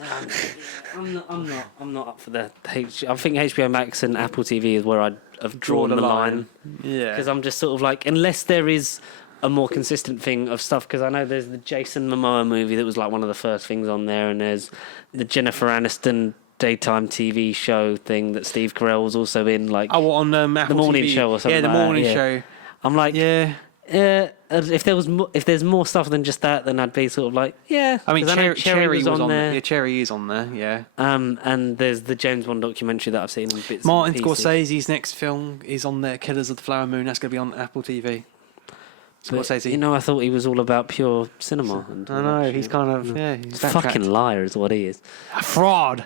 I'm not up for the. I think HBO Max and Apple TV is where I'd have drawn the line. Yeah. Because I'm just sort of like, unless there is a more consistent thing of stuff, because I know there's the Jason Momoa movie that was like one of the first things on there, and there's the Jennifer Aniston daytime TV show thing that Steve Carell was also in, like on Apple the morning TV. show or something. Yeah, the like that, morning yeah. show. I'm like, Yeah. if there's more stuff than just that, then I'd be sort of like, yeah. I mean, 'Cause know Cherry was on there. there. Yeah, Cherry is on there. Yeah. And there's the James Bond documentary that I've seen in bits. Martin and pieces. Scorsese's next film is on there, Killers of the Flower Moon. That's going to be on Apple TV. But, Scorsese. you know, I thought he was all about pure cinema. And I know, he's kind of, he's fucking liar is what he is. a fraud.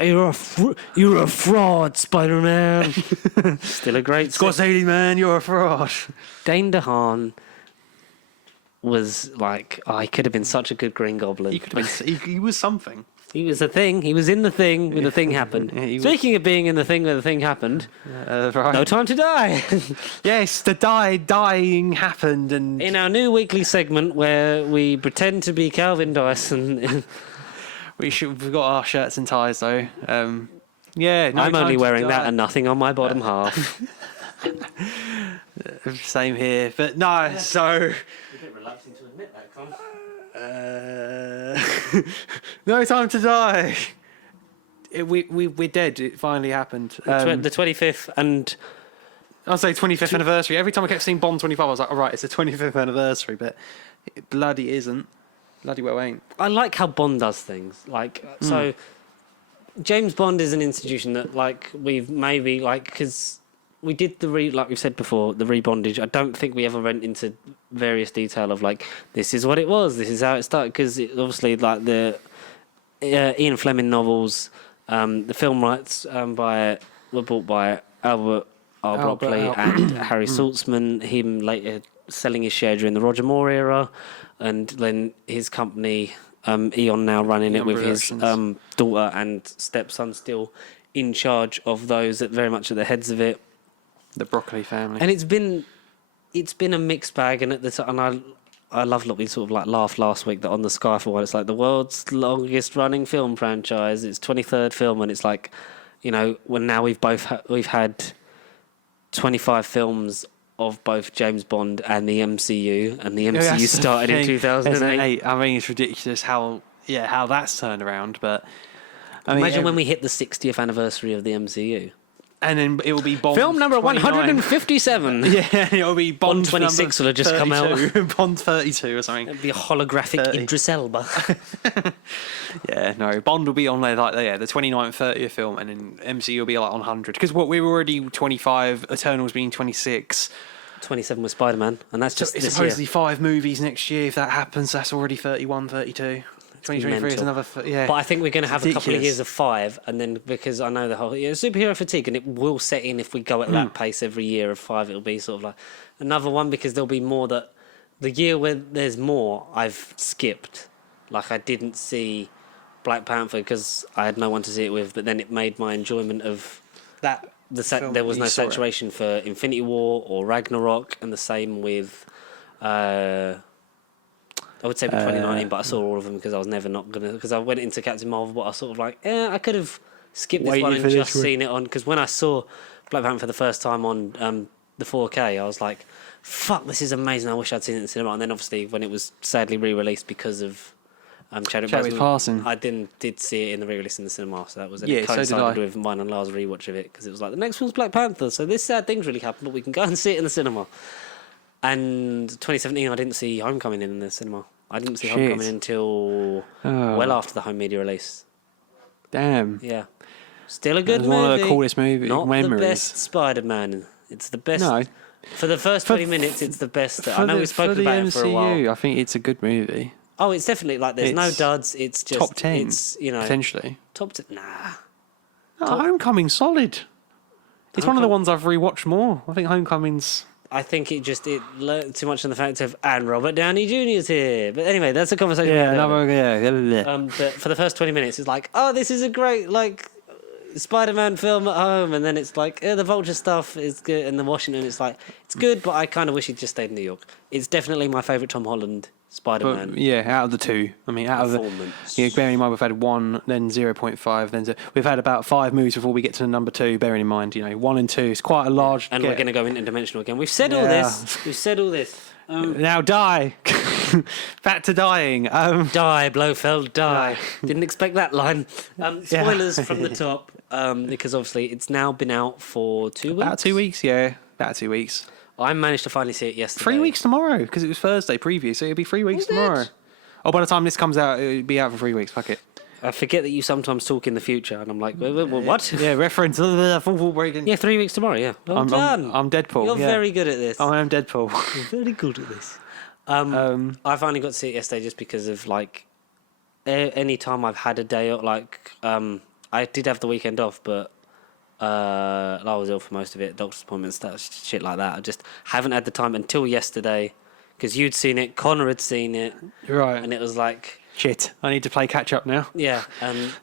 You're a fraud, Spider-Man. Still a great Scorsese, man, you're a fraud. Dane DeHaan was like, he could have been such a good Green Goblin. He could have been, he was something. He was the thing. He was in the thing when the thing happened. Yeah, he was. Speaking of being in the thing where the thing happened, Right. No Time to Die. Yes, the dying happened, and In our new weekly segment where we pretend to be Calvin Dyson. we've got our shirts and ties though. Yeah, No I'm Time only to wearing Die. that and nothing on my bottom half. Same here, but no. So A bit reluctant to admit that, Con. No Time to Die. We're dead. It finally happened. The 25th, and I'll say 25th anniversary. Every time I kept seeing Bond 25, I was like, all right, it's the 25th anniversary, but it bloody isn't. Bloody well ain't. I like how Bond does things. Like, so James Bond is an institution that, like, we've maybe, like, because we did like we've said before, the rebondage. I don't think we ever went into various detail of, like, this is what it was, this is how it started, because obviously, like, the Ian Fleming novels, the film rights were bought by Albert R. Broccoli and Harry Saltzman, him later selling his share during the Roger Moore era, and then his company, Eon, now running it Eon with his Productions. daughter and stepson still in charge of those, that very much at the heads of it. The Broccoli family. And it's been a mixed bag, and at the time, and I love what we sort of like laughed last week that on the Skyfall one, it's like the world's longest running film franchise, its 23rd film, and it's like, you know, when now we've had 25 films of both James Bond and the MCU, and the MCU started in 2008. I mean, it's ridiculous how that's turned around, but I mean, Imagine when we hit the 60th anniversary of the MCU. and then it will be Bond Film number 29. 157. Yeah, it'll be Bond 26 number will have just come out. 32, Bond 32 or something. It'd be a holographic 30. Idris Elba. Yeah, no, Bond will be on there like the 29th, 30th film, and then MCU will be like on 100. Because we were already 25, Eternals being 26. 27 with Spider-Man, and that's just It's this supposedly year. 5 movies next year. If that happens, that's already 31, 32. 2023 is mental. another, yeah. But I think we're going to have a couple of Ridiculous. years of 5, and then because I know the whole superhero fatigue, and it will set in if we go at that pace every year of 5. It'll be sort of like another one, because there'll be more that the year where there's more I've skipped. Like I didn't see Black Panther because I had no one to see it with, but then it made my enjoyment of that there was you no saw it. saturation for Infinity War or Ragnarok, and the same with. I would say with 2019, but I saw all of them because I was never not gonna. Because I went into Captain Marvel, but I was sort of like, I could have skipped this Waited one for and this just one. seen it on. Because when I saw Black Panther for the first time on the 4K, I was like, "Fuck, this is amazing! I wish I'd seen it in the cinema." And then obviously when it was sadly re-released because of Chadwick Chadwick Boseman, passing. I did see it in the re-release in the cinema, so that was Yeah, it so did coincided I. with mine and Lars' rewatch of it because it was like the next one's Black Panther, so this sad thing's really happened, but we can go and see it in the cinema. And 2017, I didn't see Homecoming in the cinema. I didn't see Shit. Homecoming until well after the home media release. Damn. Yeah, still a good That's movie. one of the coolest movies. Not memories. the best Spider-Man. It's the best. No. For the first 20 minutes, it's the best. I know we've spoken for the about it for a while. MCU, I think it's a good movie. Oh, it's definitely like there's no It's duds. It's just Top 10, It's potentially. top 10. Nah. Homecoming's solid. It's one of the ones I've rewatched more. I think Homecoming's. I think it learned too much on the fact of and Robert Downey Jr. is here. But anyway, that's a conversation. for later. But for the first 20 minutes, it's like, oh, this is a great Spider-Man film at home, and then it's like the Vulture stuff is good, and the Washington, it's like it's good, but I kind of wish he'd just stayed in New York. It's definitely my favorite Tom Holland Spider-Man But yeah, out of the two. I mean, out of the. performance. Yeah, bearing in mind we've had 1, then 0.5, then we've had about 5 movies before we get to the number 2. Bearing in mind, 1 and 2 is quite a large. And gap. we're going to go interdimensional again. We've said all Yeah. this. We've said all this. Now die. Back to dying. Die, Blofeld, die. Didn't expect that line. Spoilers from the top, because obviously it's now been out for 2 weeks. About 2 weeks, yeah. About 2 weeks. I managed to finally see it yesterday. 3 weeks tomorrow, because it was Thursday preview, so it'll be 3 weeks tomorrow. Oh, by the time this comes out, it'll be out for 3 weeks. Fuck it. I forget that you sometimes talk in the future, and I'm like, what? Yeah, reference. Full breaking. Yeah, 3 weeks tomorrow, yeah. Well done. I'm Deadpool. You're very good at this. I am Deadpool. You're very good at this. I finally got to see it yesterday just because of, like, any time I've had a day, like, I did have the weekend off, but I was ill for most of it, doctor's appointments, stuff, shit like that. I just haven't had the time until yesterday, because you'd seen it, Connor had seen it, Right. and it was like... Shit, I need to play catch up now. Yeah,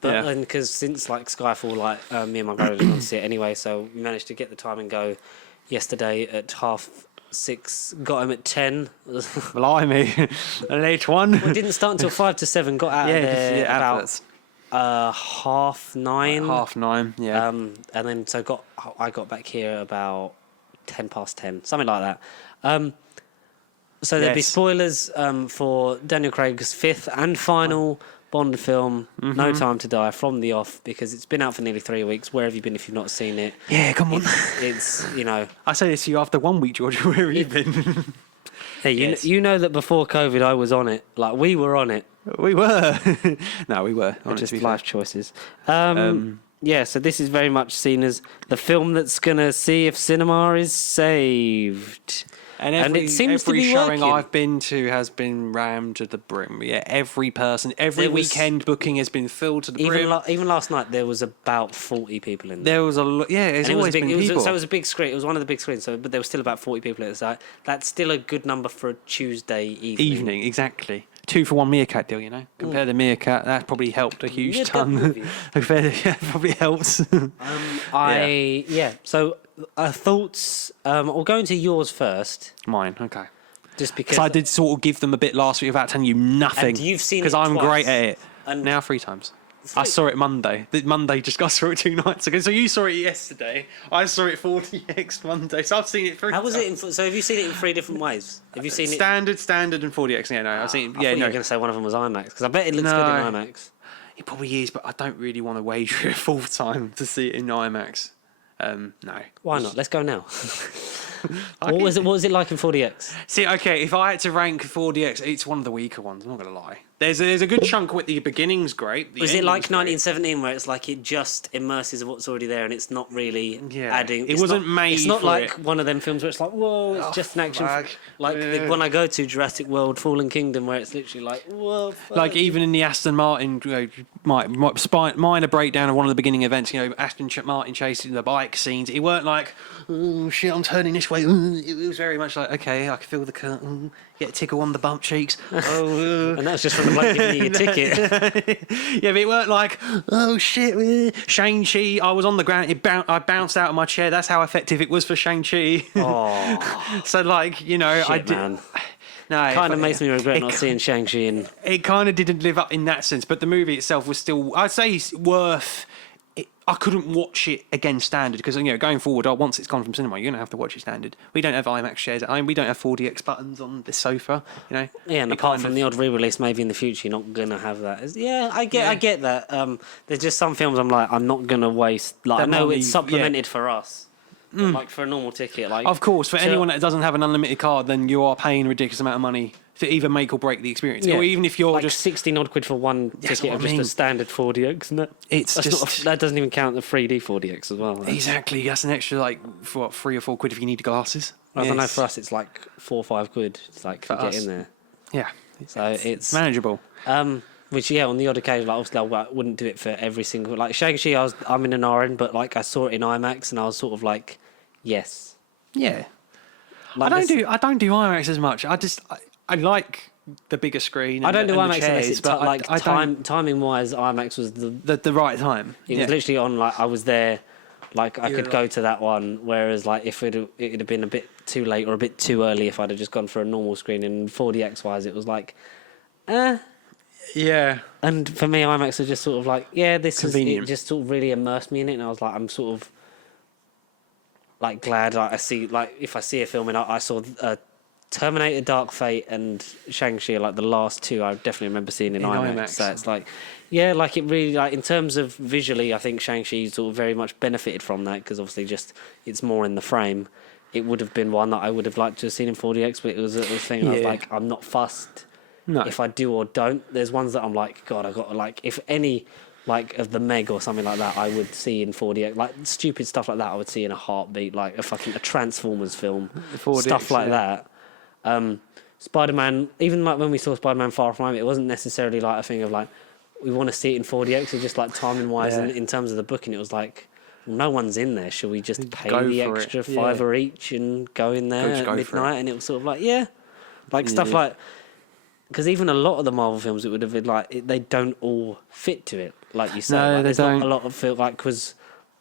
but because since like Skyfall, like me and my brother didn't want to see it anyway, so we managed to get the time and go yesterday at 6:30. Got him at 10. Blimey, a late one. We didn't start until 5 to 7. Got out of there about adverts. 9:30. 9:30, yeah. And then I got back here about 10:10, something like that. So there'll be spoilers for Daniel Craig's 5th and final Bond film, No Time to Die, from the off, because it's been out for nearly 3 weeks. Where have you been if you've not seen it? Yeah, come on. It's I say this to you after 1 week, George. Where have you been? Hey, you know that before COVID I was on it. Like, we were on it. We were. No, we were. Just life choices. Yeah, so this is very much seen as the film that's going to see if cinema is saved. And it seems to be showing working. I've been to has been rammed to the brim. Yeah, every weekend booking has been filled to the brim. Even last night, there was about 40 people in there. There was there's always been people. So it was a big screen. It was one of the big screens. But there was still about 40 people at the site. That's still a good number for a Tuesday evening. Exactly. 2-for-1 Meerkat deal, Compare the Meerkat, that probably helped a huge ton. Probably helps. So thoughts. I'll go into yours first. Mine, okay. Just because I did sort of give them a bit last week without telling you nothing. And you've seen it because I'm twice. great at it. And now 3 times. I saw it Monday. I saw it 2 nights ago. So you saw it yesterday. I saw it 40x Monday. So I've seen it 3 times. How was it? So have you seen it in 3 different ways? Have you seen standard, and 40x? Yeah, no, I've seen it. I thought you were going to say one of them was IMAX, because I bet it looks good in IMAX. It probably is, but I don't really want to wager it full time to see it in IMAX. No. Why not? Let's go now. What was it like in 4DX? See, okay, if I had to rank 4DX, it's one of the weaker ones. I'm not going to lie. There's a good chunk with the beginning's great. Was it like 1917, where it's like it just immerses what's already there, and it's not really adding? It wasn't made. It's not for like it. one of them films where it's like, whoa, it's just an action. Like the one I go to, Jurassic World: Fallen Kingdom, where it's literally like, whoa. Fuck. Like even in the Aston Martin, minor breakdown of one of the beginning events. Aston Martin chasing the bike scenes. It weren't like, oh shit, I'm turning this way. It was very much like, okay, I can feel the curtain. Get a tickle on the bump cheeks. Oh, and that's just from the bloke giving you your ticket. Yeah, but it weren't like, oh shit, Shang-Chi. I was on the ground. I bounced out of my chair. That's how effective it was for Shang-Chi. Oh, so like, I did. Man. No, Kind of makes me regret not seeing Shang-Chi in. It kind of didn't live up in that sense, but the movie itself was still, I'd say, worth. I couldn't watch it again standard because going forward, once it's gone from cinema, you're gonna have to watch it standard. We don't have IMAX chairs at home. We don't have 4DX buttons on the sofa. Yeah, and apart from the odd re-release, maybe in the future, you're not gonna have that. I get that. There's just some films I'm not gonna waste. Like, I know it's supplemented for us. But like for a normal ticket, of course, for anyone that doesn't have an unlimited card, then you are paying a ridiculous amount of money to either make or break the experience. Or even if you're like just 16 odd quid for one ticket of just a standard 4DX, isn't it? That doesn't even count the 3D 4DX as well. Exactly, that's an extra for 3 or 4 quid if you need glasses. I don't know, for us it's like 4 or 5 quid. It's like to get in there. Yeah, so it's manageable. Which on the odd occasion, obviously I wouldn't do it for every single. Like Shang-Chi, I'm in an RN, but I saw it in IMAX and I was sort of like, yes. Yeah. I don't do IMAX as much. I like the bigger screen. I don't do IMAX unless it's but timing wise, IMAX was the right time. It was literally on I was there, I could go to that one. Whereas if it'd have been a bit too late or a bit too early, if I'd have just gone for a normal screen. And 4DX wise, it was yeah. And for me, IMAX was just sort of this convenient. It just sort of really immersed me in it, and I was I'm sort of glad I see if I see a film and I saw Terminator, Dark Fate, and Shang-Chi are like the last two I definitely remember seeing in IMAX. So it's like, yeah, like it really, like in terms of visually, I think Shang-Chi sort of very much benefited from that because obviously just it's more in the frame. It would have been one that I would have liked to have seen in 4DX, but it was a thing I was like, I'm not fussed if I do or don't. There's ones that I'm like, God, I got to like, if any like of the Meg or something like that, I would see in 4DX, like stupid stuff like that, I would see in a heartbeat, like a Transformers film, 4DX, stuff like that. Spider-Man, even like when we saw Spider-Man Far From Home, it wasn't necessarily like a thing of like we want to see it in 4DX. It's just like timing wise, and in terms of the booking, it was like, well, no one's in there. Should we just pay the extra $5 each and go in there at midnight? And it was sort of like, like stuff like, because even a lot of the Marvel films, it would have been like they don't all fit to it, like you say. No, like, they don't. Not a lot of film, like because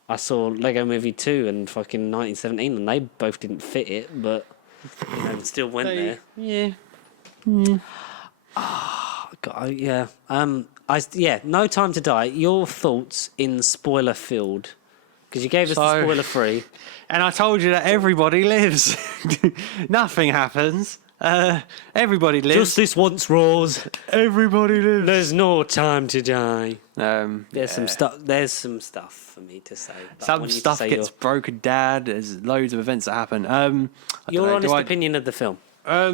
I saw Lego Movie 2 and fucking 1917, and they both didn't fit it, but. And still went there. Yeah. God, yeah. No Time to Die. Your thoughts in spoiler filled? Because you gave us the spoiler free. And I told you that everybody lives. Nothing happens. Everybody lives. Justice once rose. Everybody lives. There's no time to die. There's some stuff. There's some stuff for me to say. Some stuff gets broken down. There's loads of events that happen. Your honest opinion of the film. So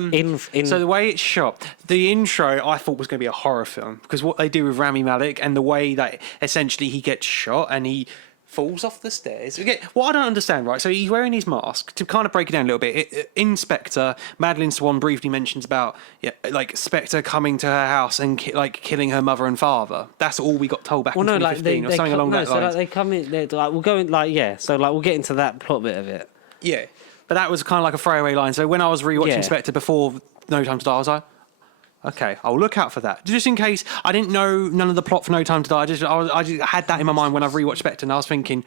the way it's shot, the intro I thought was going to be a horror film because what they do with Rami Malek and the way that essentially he gets shot and he falls off the stairs. What I don't understand, right? So he's wearing his mask. To kind of break it down a little bit, in Spectre, Madeline Swan briefly mentions about like Spectre coming to her house and killing her mother and father. That's all we got told back in 2015 or something along that line. Like they come in, like we'll go in, like so like we'll get into that plot bit of it. Yeah, but that was kind of like a throwaway line. So when I was rewatching Spectre before No Time to Die, I was like, okay, I'll look out for that. Just in case I didn't know none of the plot for No Time to Die. I just had that in my mind when I've rewatched Spectre, and I was thinking,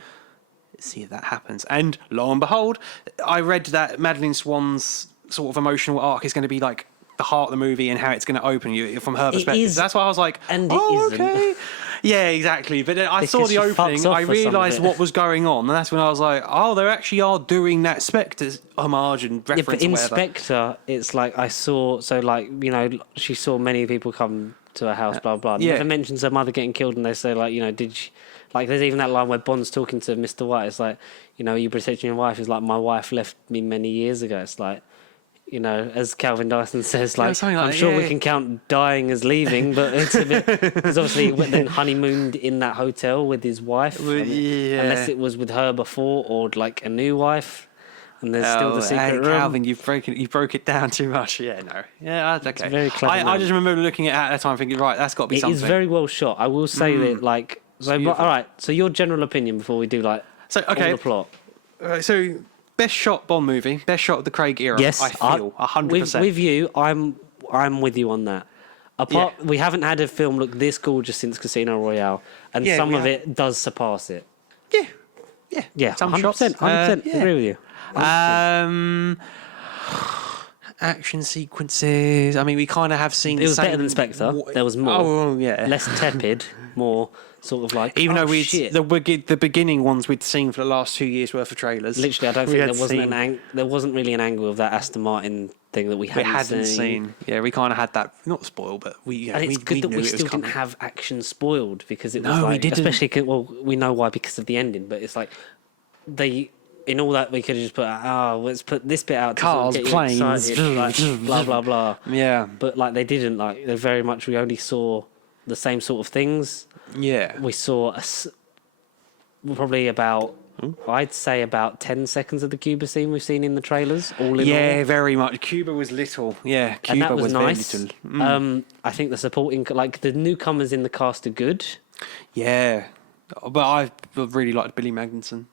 let's see if that happens. And lo and behold, I read that Madeline Swan's sort of emotional arc is going to be like the heart of the movie and how it's going to open you from her perspective. That's why I was like, okay. Yeah, exactly. But then I saw the opening, I realised what was going on, and that's when I was like, oh, they actually are doing that Spectre homage and reference. Yeah, but in Spectre, it's like I saw, so like, you know, she saw many people come to her house, blah, blah. Never mentions her mother getting killed, and they say, like, you know, did she, like, there's even that line where Bond's talking to Mr. White, it's like, you know, are you protecting your wife? It's like, my wife left me many years ago. It's like, you know, as Calvin Dyson says, like, I'm sure we can count dying as leaving, but it's a bit, because obviously he went then honeymooned in that hotel with his wife, unless it was with her before or like a new wife, and there's still the secret room. Calvin, you broke it down too much. Yeah, no, yeah, that's okay. It's very clever. I just remember looking at that time thinking, right, that's got to be something. It is very well shot. I will say that, like, so, all right. So your general opinion before we do like all the plot. So. Best shot Bond movie, best shot of the Craig era. Yes, I feel 100%. With you, I'm with you on that. We haven't had a film look this gorgeous since Casino Royale, and some of it does surpass it. Yeah. Some 100%. 100%. Agree with you. Action sequences. I mean, we kind of have seen. It was better than Spectre. There was more. Oh yeah. Less tepid, more. Sort of like, even though the beginning ones we'd seen for the last 2 years worth of trailers. Literally, I don't think there wasn't really an angle of that Aston Martin thing that we hadn't seen. Yeah, we kind of had that, not spoiled, but and it's good that we still didn't have action spoiled because it was we didn't. Especially we know why because of the ending, but it's like in all that we could have just put let's put this bit out. Cars, planes, like, blah blah blah. Yeah, but like they didn't. Like they very much. We only saw the same sort of things. Yeah, we saw probably about I'd say about 10 seconds of the Cuba scene we've seen in the trailers. All in all. Very much. Cuba was little. Yeah, Cuba and that was nice. Very little. I think the supporting, like the newcomers in the cast are good. Yeah, but I really liked Billy Magnussen.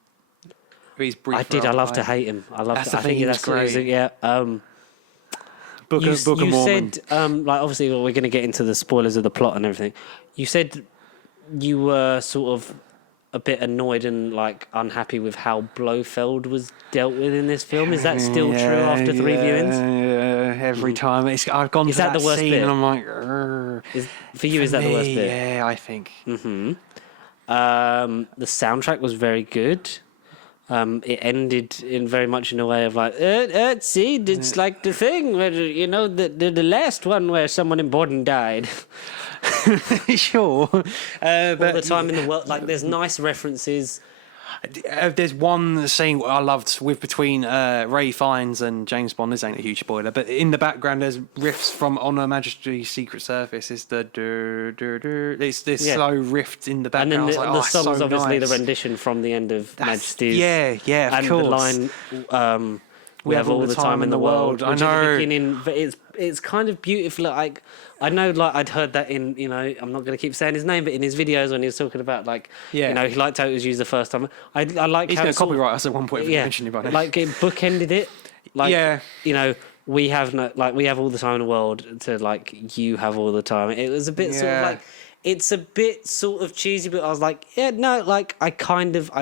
I did. I love to hate him. I love. I think that's great. Yeah. Book of Mormon. You said, like, obviously, we're going to get into the spoilers of the plot and everything. You said you were sort of a bit annoyed and like unhappy with how Blofeld was dealt with in this film. Is that still true after 3 viewings? Yeah, every time I've gone to that the worst scene bit? and I'm like, for you, is that the worst bit? Yeah, I think. The soundtrack was very good. It ended in very much in a way of like, see, it's like the thing where, you know, the last one where someone important died. Sure. All the time in the world. Like, there's nice references. There's one scene I loved with between Ray Fiennes and James Bond. This ain't a huge spoiler, but in the background there's riffs from On Her Majesty's Secret Service. It's the this slow riff in the background. And then the so song's obviously nice. the rendition from the end of Majesty's. Yeah, of and course. the line, we have all the time in the world. I Which at the know. beginning, but it's kind of beautiful. Like, I know, like, I'd heard that in, you know, I'm not going to keep saying his name, but in his videos when he was talking about, like, you know, he liked how it was used the first time. I like He's how going to it's sort of- copyright us at one point if we mention it by now. like, it bookended it. Like, Yeah. you know, we have all the time in the world to, like, you have all the time. It was a bit sort of Yeah. like, it's a bit sort of cheesy, but I was like, yeah, no, like, I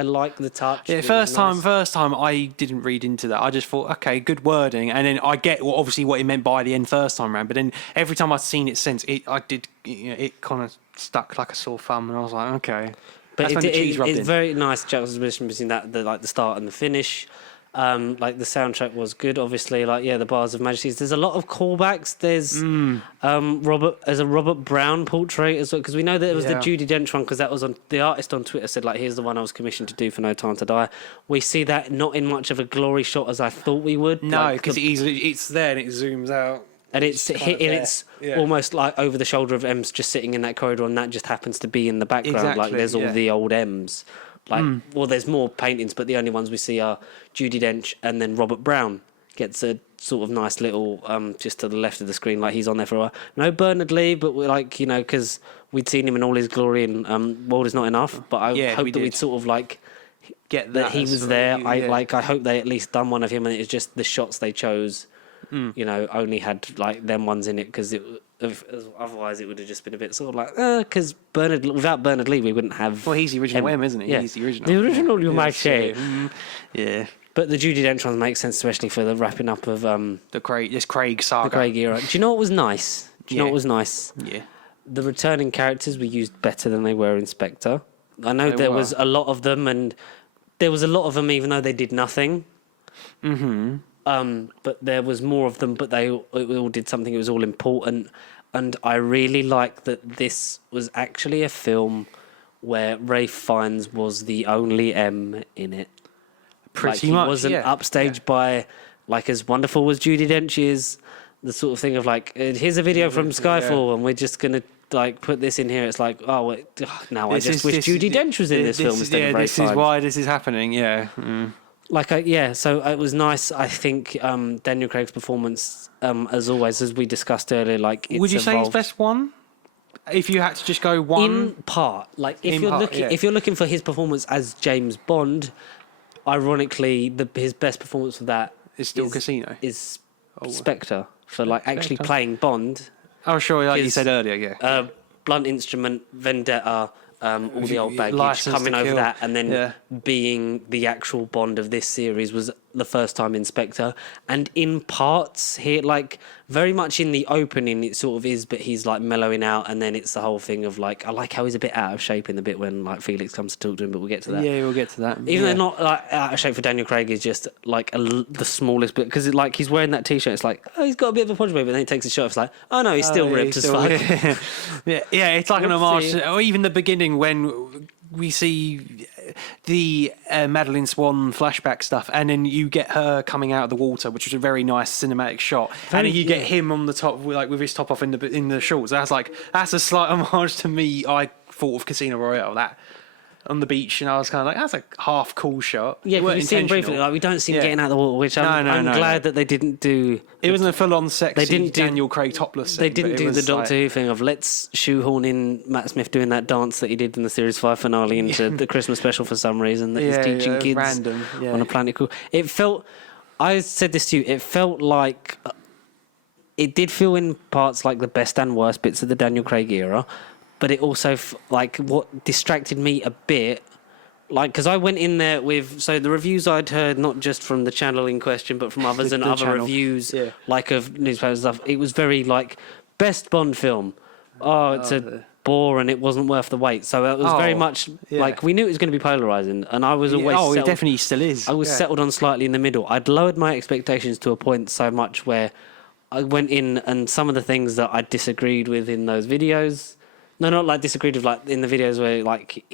like the touch. Yeah, It was first nice. time I didn't read into that. I just thought, okay, good wording, and then I get obviously what he meant by the end first time around. But then every time I've seen it since, it kind of stuck like a sore thumb, and I was like, okay. But That's when the cheese rubbed it's in. very nice juxtaposition between the start and the finish. Like, the soundtrack was good, obviously. Like, yeah, the Bars of Majesties. There's a lot of callbacks. There's there's a Robert Brown portrait as well, because we know that it was the Yeah. Judi Dench one, because that was on the artist on Twitter said, like, here's the one I was commissioned to do for No Time to Die. We see that not in much of a glory shot as I thought we would. No, Like, because it's there and it zooms out. and it's kind of hitting. there. It's Yeah. almost like over the shoulder of M's just sitting in that corridor, and that just happens to be in the background. Like, Exactly, there's all yeah. the old M's. Like, well, there's more paintings, but the only ones we see are Judi Dench, and then Robert Brown gets a sort of nice little just to the left of the screen, like he's on there for a while. No Bernard Lee, but we're like, you know, because we'd seen him in all his glory in World Is Not Enough. But I Yeah, hope we that did. we'd sort of like Get that he as was sort of there. yeah. I hope they at least done one of him, and it's just the shots they chose. You know, only had like them ones in it, because otherwise it would have just been a bit sort of like, because without Bernard Lee we wouldn't have. Well, he's the original M, isn't he? Yeah. He's the original. The original, you Yeah, might say. Yeah. But the Judi Dench ones make sense, especially for the wrapping up of This Craig saga. the Craig era. Do you know what was nice? Do you know Yeah. what was nice? Yeah. The returning characters were used better than they were in Spectre. I know They there were. was a lot of them, and there was a lot of them even though they did nothing. But there was more of them, but they all did something. It was all important, and I really like that this was actually a film where Ralph Fiennes was the only M in it. Pretty Like, much. he wasn't yeah. upstaged by, like, as wonderful as Judi Dench is, the sort of thing of like, here's a video from Skyfall, and we're just gonna like put this in here. It's like, oh wait, now I just wish Judi Dench was in this film instead of Ray This is Fiennes. why this is happening. Yeah. Like, so it was nice. I think Daniel Craig's performance, as always, as we discussed earlier, like, it's Would you say his evolved. best one? If you had to just go one. In part, like, if In you're part, looking, yeah. if you're looking for his performance as James Bond, ironically, his best performance for that Is still Casino. is Spectre, for like actually Spectre. playing Bond. Oh, sure. Like you His, said earlier. Yeah. Blunt Instrument, Vendetta, all the old baggage, License coming to over Kill. that, and then Yeah. being the actual Bond of this series was the first time in Spectre. And in parts here, like, very much in the opening, it sort of is, but he's like mellowing out, and then it's the whole thing of like, I like how he's a bit out of shape in the bit when like Felix comes to talk to him, but we'll get to that. Yeah, we'll get to that. Even yeah. though not like out of shape for Daniel Craig is just like the smallest bit, because like he's wearing that t-shirt, it's like, oh, he's got a bit of a punch but then he takes his shirt off, it's like, oh no, he's still ripped as fuck. Yeah, it's like an Whoopsie. homage. Or even the beginning when we see the Madeline Swan flashback stuff, and then you get her coming out of the water, which is a very nice cinematic shot, and then you get him on the top, like with his top off in the shorts. That's a slight homage to me. I thought of Casino Royale, that on the beach, and I was kind of like, that's a half cool shot. Yeah, It because weren't we see him briefly, intentional. like we don't see him Yeah. getting out of the water, which I'm No, glad that they didn't do. It wasn't a full-on sexy They didn't do- Daniel Craig topless scene. They didn't but it do the was Doctor like- Who thing of let's shoehorn in Matt Smith doing that dance that he did in the Series 5 finale into the Christmas special for some reason that he's teaching it was kids random. Yeah. on a planet cool. It felt, I said this to you, it felt like, it did feel in parts like the best and worst bits of the Daniel Craig era, but it also, like, what distracted me a bit, like, because I went in there with, so the reviews I'd heard, not just from the channel in question, but from others and The other channel. reviews, Yeah. like of newspapers and stuff, it was very like, best Bond film. Oh, it's a bore and it wasn't worth the wait. So it was very much like we knew it was going to be polarizing, and I was always it definitely still is. I was settled on slightly in the middle. I'd lowered my expectations to a point so much where I went in and some of the things that I disagreed with in those videos. No, not like disagreed with, like in the videos where like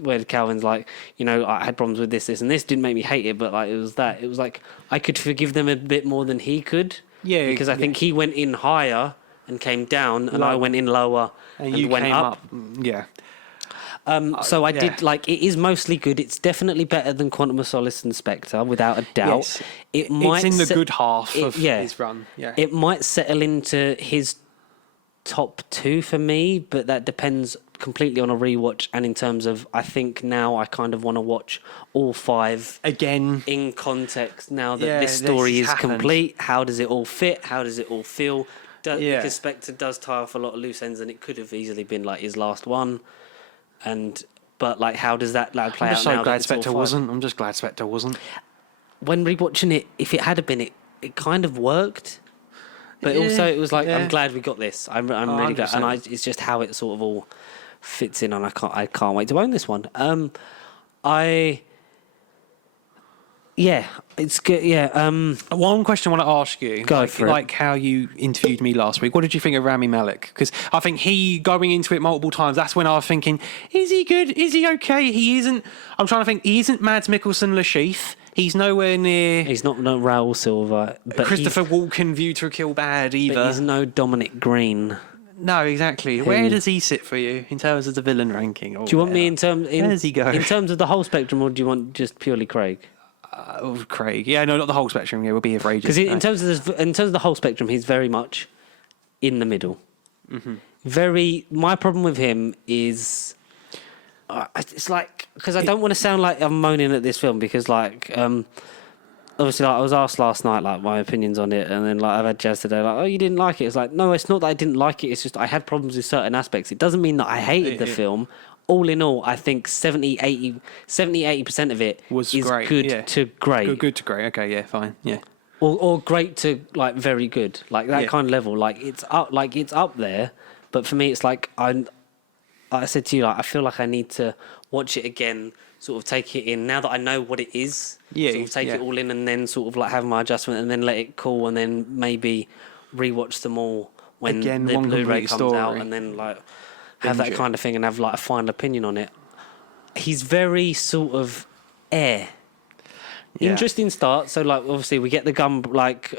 where Calvin's like, you know, I had problems with this, and this didn't make me hate it, but like it was like I could forgive them a bit more than he could. Yeah, because I think he went in higher and came down, and I went in lower and you went came up. Yeah. So I did like it is mostly good. It's definitely better than Quantum of Solace and Spectre, without a doubt. Yes. It's in the good half of his run. Yeah. It might settle into his top 2 for me, but that depends completely on a rewatch. And in terms of, I think now I kind of want to watch all 5 again in context. Now that this story is complete, how does it all fit? How does it all feel? Because Spectre does tie off a lot of loose ends, and it could have easily been like his last one. But like, how does that like play out? I'm just glad Spectre wasn't. I'm just glad Spectre wasn't. When rewatching it, if it had been, it kind of worked. But also, it was like, I'm glad we got this. I'm really glad, and it's just how it sort of all fits in, and I can't wait to own this one. It's good. Yeah. One question I want to ask you, Go for it. Like how you interviewed me last week. What did you think of Rami Malek? Because I think he going into it multiple times. That's when I was thinking, is he good? Is he okay? He isn't. I'm trying to think. He isn't Mads Mikkelsen Lashif. He's nowhere near. He's not Raoul Silva, but Christopher Walken, View to a Kill Bad either. But he's no Dominic Green. No, exactly. Where does he sit for you in terms of the villain ranking? Do you want me where does he go? In terms of the whole spectrum, or do you want just purely Craig? Craig, yeah, no, not the whole spectrum. Yeah, we'll be here for ages. Because in terms of the whole spectrum, he's very much in the middle. Mm-hmm. My problem with him is, it's like, because I don't want to sound like I'm moaning at this film, because like, obviously, like I was asked last night, like my opinions on it, and then like I've had Jazz today, like, oh, you didn't like it. It's like, no, it's not that I didn't like it. It's just I had problems with certain aspects. It doesn't mean that I hated the film. All in all, I think 70-80% of it was is great. Good to great. Good to great. Okay, yeah, fine, yeah. Or great to like very good, like that kind of level. Like it's up there. But for me, it's like I said to you, like I feel like I need to watch it again, sort of take it in now that I know what it is. Yeah, sort of take it all in, and then sort of like have my adjustment, and then let it cool, and then maybe rewatch them all when again, the Blu-ray comes story. out, and then like have that kind of thing and have like a final opinion on it. He's very sort of interesting start. So like obviously we get the gun, like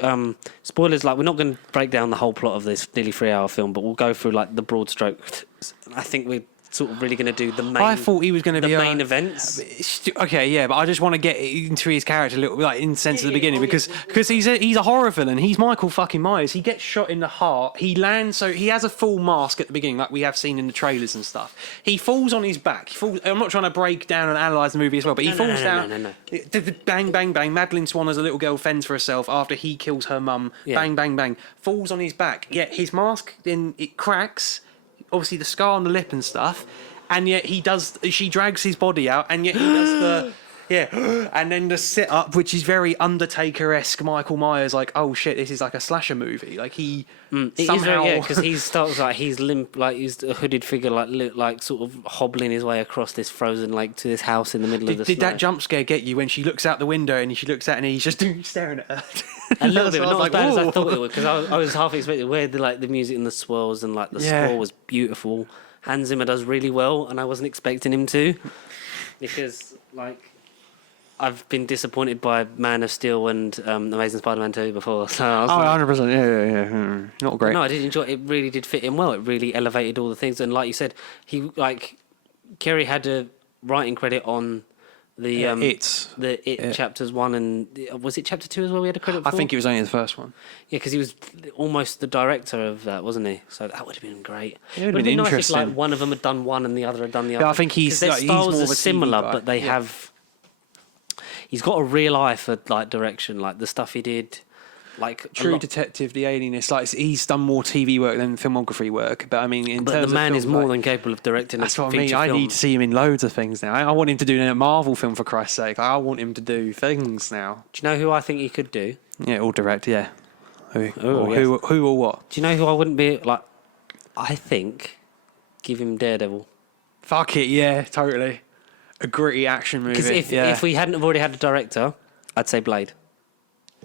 spoilers, like we're not going to break down the whole plot of this nearly 3-hour film, but we'll go through like the broad strokes. I think we're sort of really going to do the main. I thought he was going to be the main events. Okay, yeah, but I just want to get into his character a little, like in the sense of the beginning, because he's a horror villain. He's Michael fucking Myers. He gets shot in the heart. He lands, so he has a full mask at the beginning, like we have seen in the trailers and stuff. He falls on his back. I'm not trying to break down and analyse the movie as well, but he falls down. No. Bang, bang, bang. Madeline Swan, as a little girl, fends for herself after he kills her mum. Yeah. Bang, bang, bang. Falls on his back. Yet his mask, then it cracks. Obviously the scar on the lip and stuff, and yet she drags his body out, and yet he does and then the sit up, which is very Undertaker-esque Michael Myers, like, oh shit, this is like a slasher movie, like he somehow because he starts like he's limp, like he's a hooded figure, like sort of hobbling his way across this frozen lake to this house in the middle of the snow. Did that jump scare get you when she looks out the window and she looks out and he's just staring at her? A little bit, but not as bad as I thought it would, because I was half expecting where the music and the swirls and like the score was beautiful. Hans Zimmer does really well, and I wasn't expecting him to, because like I've been disappointed by Man of Steel and Amazing Spider-Man 2 before. So I was 100%, yeah. Not great. No, I did enjoy it. It really did fit in well. It really elevated all the things, and like you said, Kerry had a writing credit on the chapters 1 and was it chapter 2 as well? We had a credit for? I think it was only the first one. Yeah, because he was almost the director of that, wasn't he? So that would have been great. It would have been interesting. Nice if, like, one of them had done one and the other had done the other. Yeah, I think he's their styles more are of a similar, TV guy. but they have. He's got a real eye for like direction, like the stuff he did. Like True Detective, The Alienist, like he's done more TV work than filmography work. But I mean, the man is more than capable of directing. That's what I mean. I need to see him in loads of things now. I want him to do a Marvel film, for Christ's sake. I want him to do things now. Do you know who I think he could do? Yeah, or direct. Yeah. Who yes. or what? Do you know who I wouldn't be like? I think give him Daredevil. Fuck it, yeah, totally. A gritty action movie. Because if we hadn't have already had a director, I'd say Blade.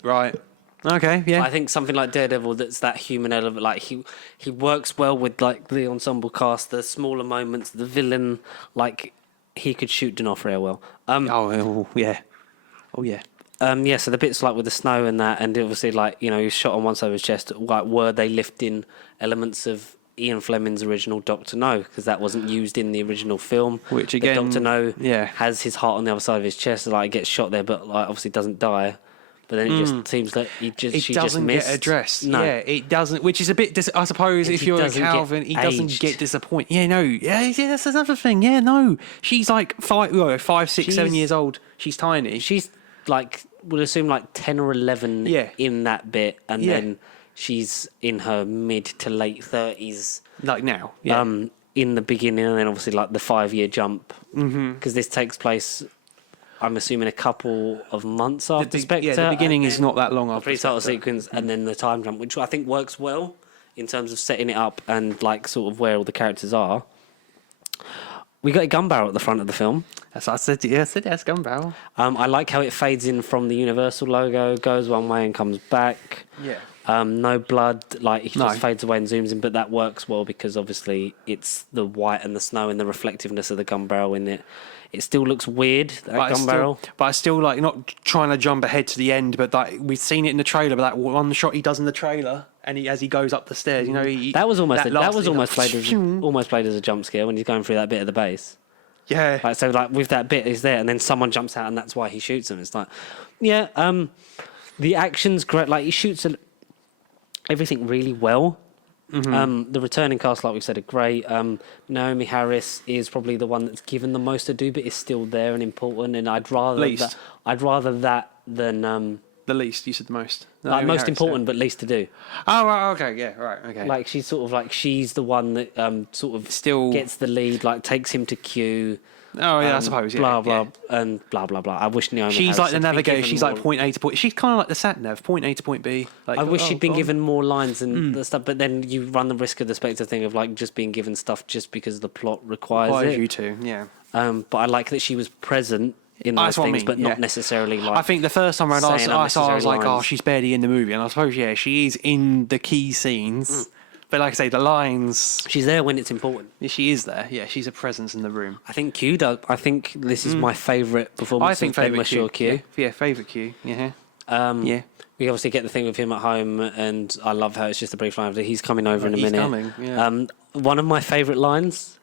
Right. Okay, yeah. I think something like Daredevil, that's that human element. Like he works well with like the ensemble cast, the smaller moments, the villain. Like he could shoot D'Onofrio well. Yeah. Oh, yeah. Yeah. So the bits like with the snow and that, and obviously like he was shot on one side of his chest. Like were they lifting elements of Ian Fleming's original Doctor No, because that wasn't used in the original film. Which again, Doctor No yeah, has his heart on the other side of his chest, like he gets shot there, but like obviously doesn't die. But then it just seems like she doesn't just missed. get addressed. No. Yeah, it doesn't. Which is a bit. I suppose if you're a Calvin, he doesn't get disappointed. Yeah, no. Yeah, that's another thing. Yeah, no. She's like 5, 6, 7 years old. She's tiny. She's like would assume like 10 or 11 in that bit, and then she's in her mid to late 30s. Like now, yeah. In the beginning, and then obviously like the 5-year jump, because this takes place, I'm assuming, a couple of months after Spectre. Yeah, the beginning is not that long after the pre-title Spectre. sequence, and then the time jump, which I think works well in terms of setting it up and like sort of where all the characters are. We got a gun barrel at the front of the film. That's what I said. Yeah, I said that's gun barrel. I like how it fades in from the Universal logo, goes one way and comes back. Yeah. No blood, like it just fades away and zooms in, but that works well because obviously it's the white and the snow and the reflectiveness of the gun barrel in it. It still looks weird, that gun barrel. But I still like not trying to jump ahead to the end, but like we've seen it in the trailer. But that one shot he does in the trailer, and as he goes up the stairs, that was almost played as a jump scare when he's going through that bit of the base. Yeah. Like so, like with that bit is there, and then someone jumps out, and that's why he shoots him. It's like, yeah, the action's great. Like he shoots everything really well. The returning cast, like we said, are great. Naomi Harris is probably the one that's given the most to do, but is still there and important. And I'd rather that than the least. You said the most. Like most important, but least to do. Oh, right, okay, yeah, right, okay. Like she's sort of like she's the one that sort of still gets the lead, like takes him to Q. Oh yeah, I suppose. Yeah, blah blah and blah blah blah. I wish Naomi. She's Harris like the navigator. She's more... like point A to point. She's kind of like the sat nav, point A to point B. Like, I wish she'd been given more lines and the stuff, but then you run the risk of the Spectre thing of like just being given stuff just because the plot requires it. You to, yeah. But I like that she was present in those things, but not necessarily like. I think the first time around, I was like, oh, she's barely in the movie, and I suppose she is in the key scenes. But like I say, the lines... She's there when it's important. She is there. Yeah, she's a presence in the room. I think Q does. I think this is my favourite performance. I think favourite Q. Yeah, favourite Q. Yeah. Yeah. We obviously get the thing with him at home, and I love how it's just a brief line. He's coming over in a minute. Coming, yeah. One of my favourite lines...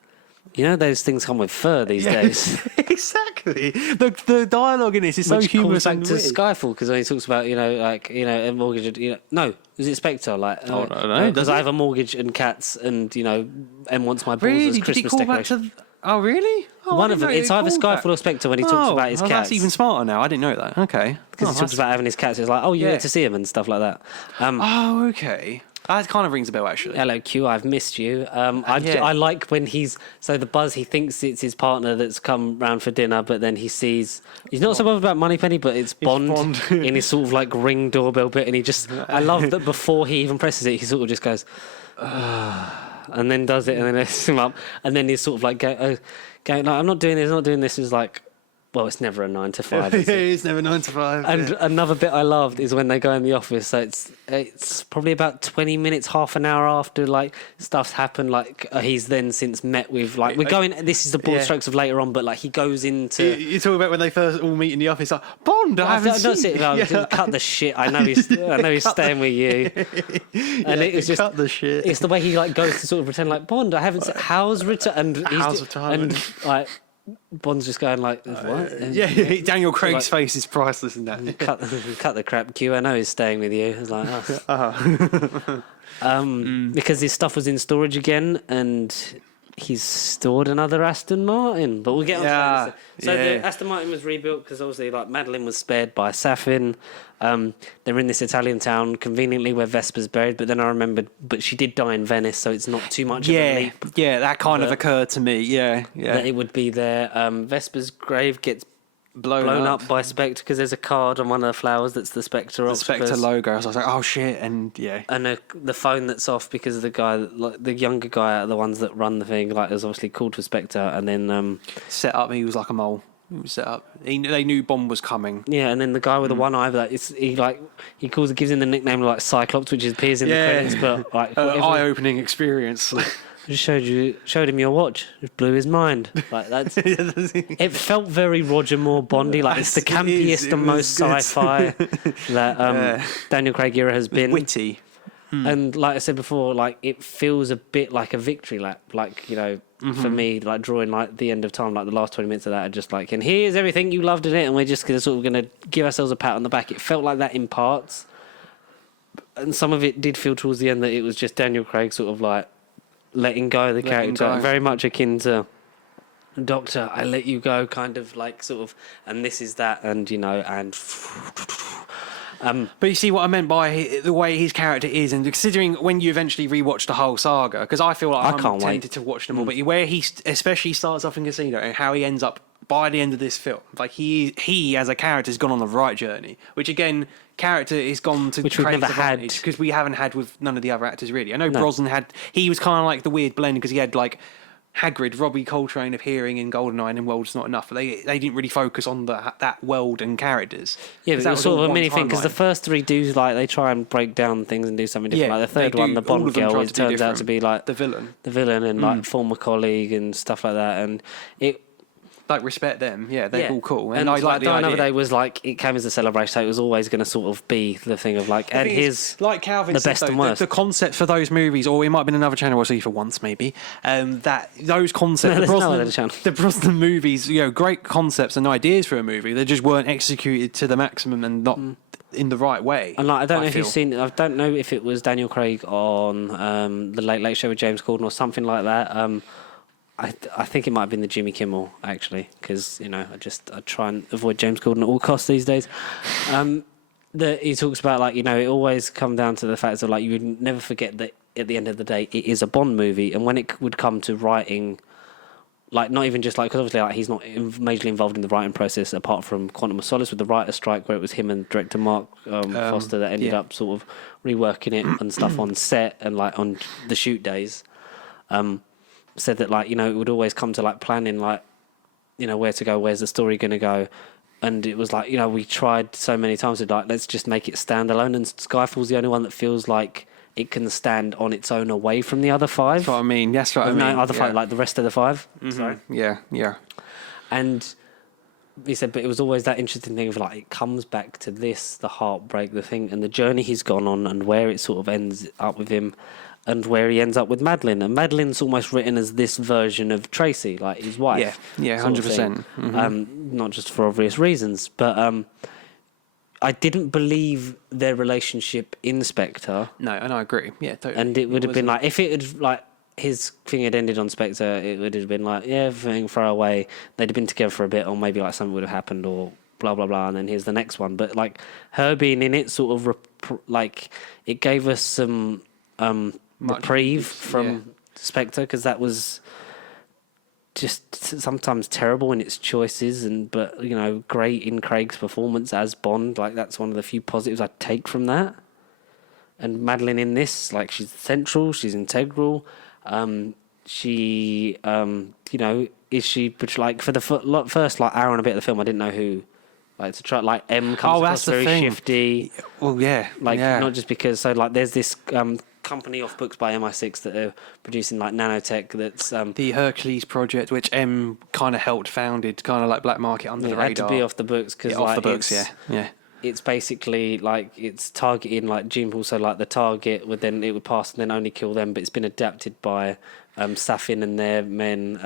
You know those things come with fur these days. Exactly. The dialogue in this is so humorous and to Skyfall, because when he talks about a mortgage, no, is it Spectre? Like, I don't know. Because I have a mortgage and cats, and and wants my balls as Christmas decoration. Oh really? Oh, one of them. It's either Skyfall or Spectre when he talks about his cats. That's even smarter now. I didn't know that. Okay. Because he talks about having his cats. It's like, oh, you get to see him and stuff like that. Okay. That kind of rings a bell, actually. Hello, Q. I've missed you. I like when the Buzz. He thinks it's his partner that's come round for dinner, but then he's not so bothered about Moneypenny, but it's Bond in his sort of like Ring doorbell bit, and he just. I love that before he even presses it, he sort of just goes, and then does it, and then it's him up, and then he's sort of like going, like, I'm not doing this. Is like. Well, it's never a 9 to 5. Is it? It's never 9 to 5. And another bit I loved is when they go in the office. So it's probably about 20 minutes, half an hour after like stuff's happened. Like he's then since met with like we're going. This is the broad strokes of later on, but like he goes into. You're talking about when they first all meet in the office. Like Bond, I haven't seen. Cut the shit. I know he's staying with you. And it's just cut the shit. It's the way he like goes to sort of pretend like Bond. I haven't seen. How's return? How's retirement? And like. Bond's just going like, what? Daniel Craig's face is priceless in that. Cut the crap, Q. I know he's staying with you. It's like, because his stuff was in storage again, and he's stored another Aston Martin. But we'll get on to that. So the Aston Martin was rebuilt because obviously, like Madeline was spared by Safin. They're in this Italian town, conveniently where Vesper's buried. But then I remembered, but she did die in Venice, so it's not too much of a leap. Yeah, that kind of occurred to me. Yeah. That it would be there. Vesper's grave gets blown up by Spectre, because there's a card on one of the flowers that's the Spectre the octopus. Spectre logo. So I was like, oh shit, and And the phone that's off because of the guy, like the younger guy out of the ones that run the thing, like is obviously called for Spectre, and then set up. He was like a mole. He was set up. They knew Bond was coming. yeah, and then the guy with the one eye, like gives him the nickname like Cyclops, which appears in the credits, but like eye-opening experience. I just showed him your watch. It blew his mind. Like that's. It felt very Roger Moore Bondy. Like it's the campiest and most sci-fi that Daniel Craig era has been. Witty. And like I said before, like it feels a bit like a victory lap. Like for me, like drawing like the end of time, like the last 20 minutes of that are just like, and here's everything you loved in it, and we're just gonna give ourselves a pat on the back. It felt like that in parts, and some of it did feel towards the end that it was just Daniel Craig sort of like letting go of the character, very much akin to Doctor, I let you go, kind of like sort of, and this is that, and but you see what I meant by the way his character is, and considering when you eventually rewatch the whole saga, because I feel like I'm tempted to watch them all, but where he especially starts off in Casino and how he ends up by the end of this film, like he as a character has gone on the right journey, which again, character is gone to which we've never had, because we haven't had with none of the other actors really. I know Brosnan he was kind of like the weird blend because he had like Hagrid, Robbie Coltrane appearing in GoldenEye and World's Not Enough, but they didn't really focus on that world and characters. Yeah, but it was sort of a mini thing, because the first three do like they try and break down things and do something different. Like the third one, the Bond girl, it turns out to be like the villain and like former colleague and stuff like that, and it. Like, respect them. Yeah, they're all cool. And I like the idea. Another Day was like, it came as a celebration, so it was always going to sort of be the thing of like, and here's like Calvin the said, best and worst. The concept for those movies, or it might have been another channel I'll see for once maybe, that those concepts, the Brosnan movies, great concepts and ideas for a movie, they just weren't executed to the maximum and not in the right way. And like, I don't know if you've seen, I don't know if it was Daniel Craig on The Late Late Show with James Corden or something like that. I think it might have been the Jimmy Kimmel, actually, because, I try and avoid James Corden at all costs these days. That he talks about, like, it always come down to the fact that, like, you would never forget that at the end of the day, it is a Bond movie. And when it would come to writing, like, not even just, like, because obviously, like, he's not majorly involved in the writing process apart from Quantum of Solace with the writer's strike, where it was him and director Mark Foster that ended up sort of reworking it and stuff on set and, like, on the shoot days. Said that, like, it would always come to like planning, like, where to go, where's the story going to go, and it was like, we tried so many times to like, let's just make it standalone, and Skyfall's the only one that feels like it can stand on its own away from the other five. That's what I mean. That's what I mean. No other five, like the rest of the five. Mm-hmm. Sorry. Yeah. And he said, but it was always that interesting thing of like, it comes back to this, the heartbreak, the thing, and the journey he's gone on, and where it sort of ends up with him. And where he ends up with Madeline. And Madeline's almost written as this version of Tracy, like his wife. Yeah, 100%. Mm-hmm. Not just for obvious reasons. But I didn't believe their relationship in Spectre. No, and I agree. Yeah, totally. And it would have been like, if it had, like, his thing had ended on Spectre, it would have been like, yeah, everything, throw away. They'd have been together for a bit, or maybe like something would have happened, or blah, blah, blah. And then here's the next one. But like, her being in it sort of, like, it gave us some... reprieve from Spectre, because that was just sometimes terrible in its choices, but great in Craig's performance as Bond. Like, that's one of the few positives I take from that. And Madeline in this, like, she's central, she's integral. She is she? But like for the first like hour and a bit of the film, I didn't know who. Like, to try, like, M comes across very shifty. Well, yeah. Like, not just because, so, like, there's this company off books by MI6 that are producing, like, nanotech that's... the Hercules project, which M kind of helped founded, kind of like black market under the radar. It had to be off the books, because, off the books, yeah. It's basically, like, it's targeting, like, gene pool, so, like, the target would then, it would pass and then only kill them, but it's been adapted by Safin and their men,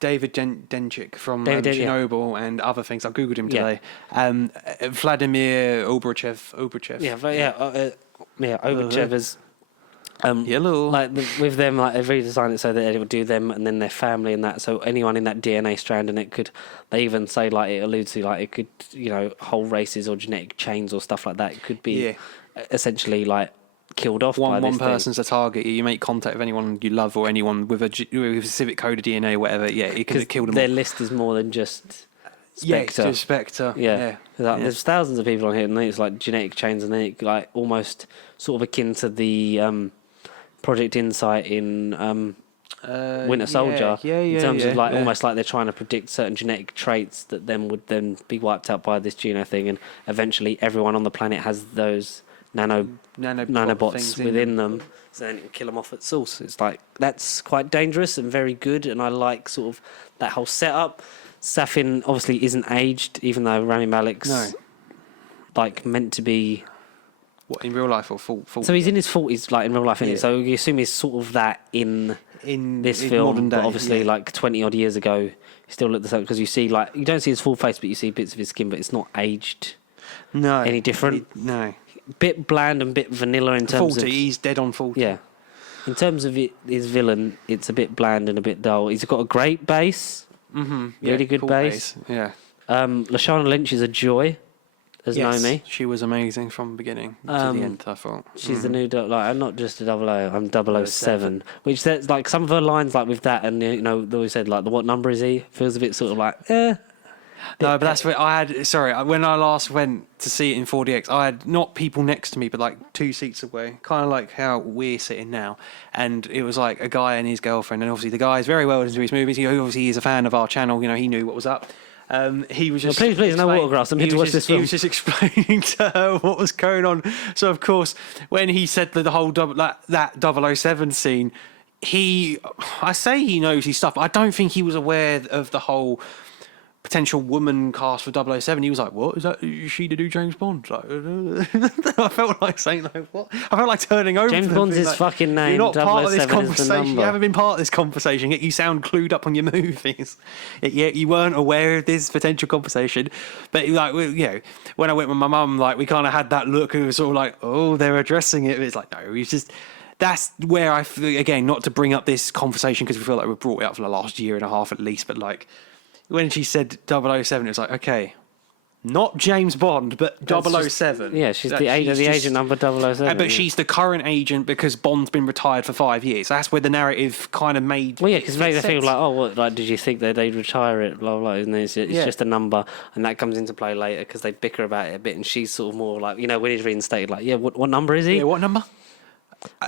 David Denchik from Chernobyl and other things. I googled him today. Vladimir Obrachev. Obrachev is hello. Like with them, like they've redesigned it so that it would do them and then their family and that. So anyone in that DNA strand, and it could. They even say, like, it alludes to, like, it could, whole races or genetic chains or stuff like that. It could be essentially like killed off by this one person's a target. You make contact with anyone you love or anyone with a specific code of DNA or whatever. Yeah, it could have killed them. Their list is more than just Spectre. Yeah, Spectre. Yeah. There's thousands of people on here, and it's like genetic chains, and then like almost sort of akin to the Project Insight in Winter Soldier. In terms of like almost like they're trying to predict certain genetic traits that then would then be wiped out by this geno thing, and eventually everyone on the planet has those nanobots within them. So then it can kill them off at source. It's like that's quite dangerous and very good, and I like sort of that whole setup. Safin obviously isn't aged, even though Rami Malek's like meant to be. What, in real life or full? So he's in his 40s, like in real life, Yeah. So you assume he's sort of that in this film, modern day, but obviously like 20 odd years ago, he still looked the same because you see like you don't see his full face, but you see bits of his skin, but it's not aged any different. No. Bit bland and bit vanilla in terms 40, of he's dead on 40. yeah. In terms of his villain, it's a bit bland and a bit dull. He's got a great bass. Really good cool bass. Yeah. Lashana Lynch is a joy as Naomi. She was amazing from the beginning to the end, I thought. She's the new, like, I'm not just a 00, I'm 007. Which, that's like, some of her lines, like, with that, and, you know, they always said, like, what number is he? Feels a bit sort of like, No, but that's what I had. Sorry, when I last went to see it in 4DX, I had not people next to me, but like 2 seats away, kind of like how we're sitting now. And it was like a guy and his girlfriend, and obviously the guy is very well into his movies. He obviously is a fan of our channel. You know, he knew what was up. He was just please, no autographs. I'm here to watch this film. He was just explaining to her what was going on. So of course, when he said the whole that 007 scene, I say he knows his stuff. I don't think he was aware of the whole potential woman cast for 007. He was like, what? Is she to do James Bond? Like, I felt like saying, like, what? I felt like turning over. James Bond's his fucking name. You're not part of this 007 is the conversation. You number. haven't been part of this conversation, yet you sound clued up on your movies. Yet you weren't aware of this potential conversation. But, like, you know, when I went with my mum, like, we kind of had that look. It was sort of like, oh, they're addressing it. It's like, no, it's just... That's where I feel, again, not to bring up this conversation because we feel like we've brought it up for the last year and a half at least, but, like, when she said 007, it was like, okay, not James Bond, but 007. Yeah, she's the agent number 007. But she's the current agent because Bond's been retired for 5 years. That's where the narrative kind of made. Well, yeah, because they feel like, oh, what? Like, did you think that they'd retire it? Blah blah. And it's just a number, and that comes into play later because they bicker about it a bit, and she's sort of more like, you know, when he's reinstated, like, yeah, what number is he? Yeah, what number?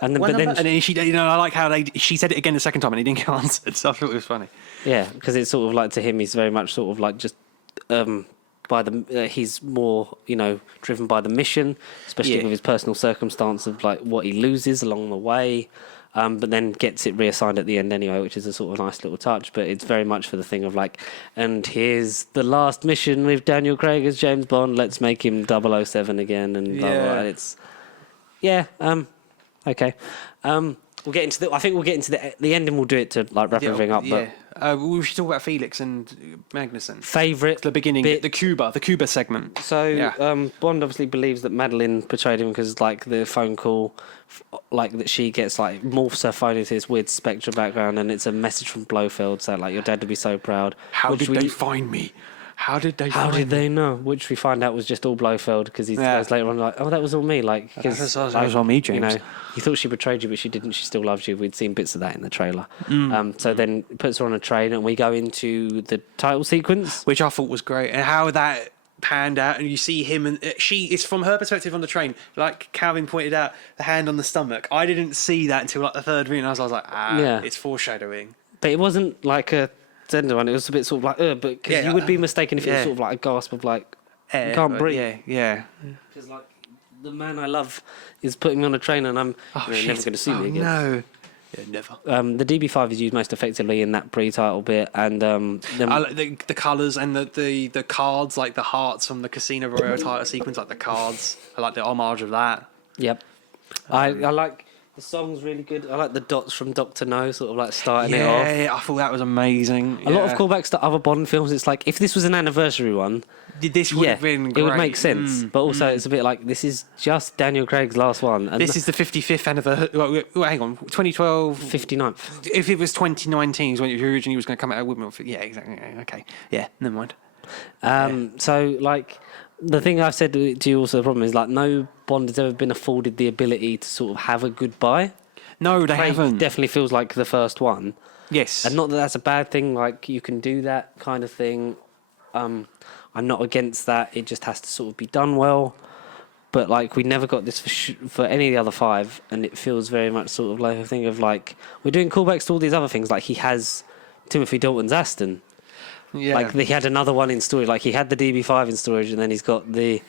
And then, and then she, you know, I like how she said it again the second time and he didn't get answered. So I thought it was funny. Yeah, because it's sort of like to him, he's very much sort of like just by the he's more, you know, driven by the mission, especially with his personal circumstance of like what he loses along the way, but then gets it reassigned at the end anyway, which is a sort of nice little touch. But it's very much for the thing of like, and here's the last mission with Daniel Craig as James Bond. Let's make him 007 again, and blah, blah, blah. It's okay. We'll get into I think we'll get into the end, and we'll do it to like wrap everything up. But we should talk about Felix and Magnussen. Favourite the beginning, bit. the Cuba segment. So Bond obviously believes that Madeline portrayed him because like the phone call, like that she gets like morphs her phone into this weird Spectre background, and it's a message from Blofeld saying like your dad would be so proud. How did they find me? How did they know? Which we find out was just all Blofeld because he goes later on like, oh, that was all me. Like, that was all me, James. You know, he thought she betrayed you, but she didn't. She still loves you. We'd seen bits of that in the trailer. So then puts her on a train, and we go into the title sequence, which I thought was great, and how that panned out, and you see him, and it's from her perspective on the train. Like Calvin pointed out, the hand on the stomach. I didn't see that until like the third minute. I was like, it's foreshadowing. But it wasn't like a tender one. It was a bit sort of like, but because you would be mistaken if it was sort of like a gasp of like, you can't breathe. Yeah. Because like the man I love is putting me on a train, and I'm never going to see me again. No. Yeah, never. The DB5 is used most effectively in that pre-title bit, and I like the colours and the cards, like the hearts from the Casino Royale title sequence, like the cards. I like the homage of that. Yep. I like. The song's really good. I like the dots from Dr. No, sort of like starting it off. Yeah, I thought that was amazing. A lot of callbacks to other Bond films. It's like, if this was an anniversary one, this would have been great. It would make sense. But also, it's a bit like, this is just Daniel Craig's last one. And this is the 55th anniversary. Well, hang on, 2012. 59th. If it was 2019, is when it originally was going to come out with me. Yeah, exactly. Okay. Yeah, never mind. So, like, the thing I've said to you also, the problem is, like, no Bond has ever been afforded the ability to sort of have a goodbye. No, they haven't. Definitely feels like the first one. Yes. And not that that's a bad thing, like, you can do that kind of thing. I'm not against that. It just has to sort of be done well. But like we never got this for any of the other 5, and it feels very much sort of like a thing of like we're doing callbacks to all these other things. Like he has Timothy Dalton's Aston. Yeah. Like he had another one in storage. Like he had the DB5 in storage, and then he's got the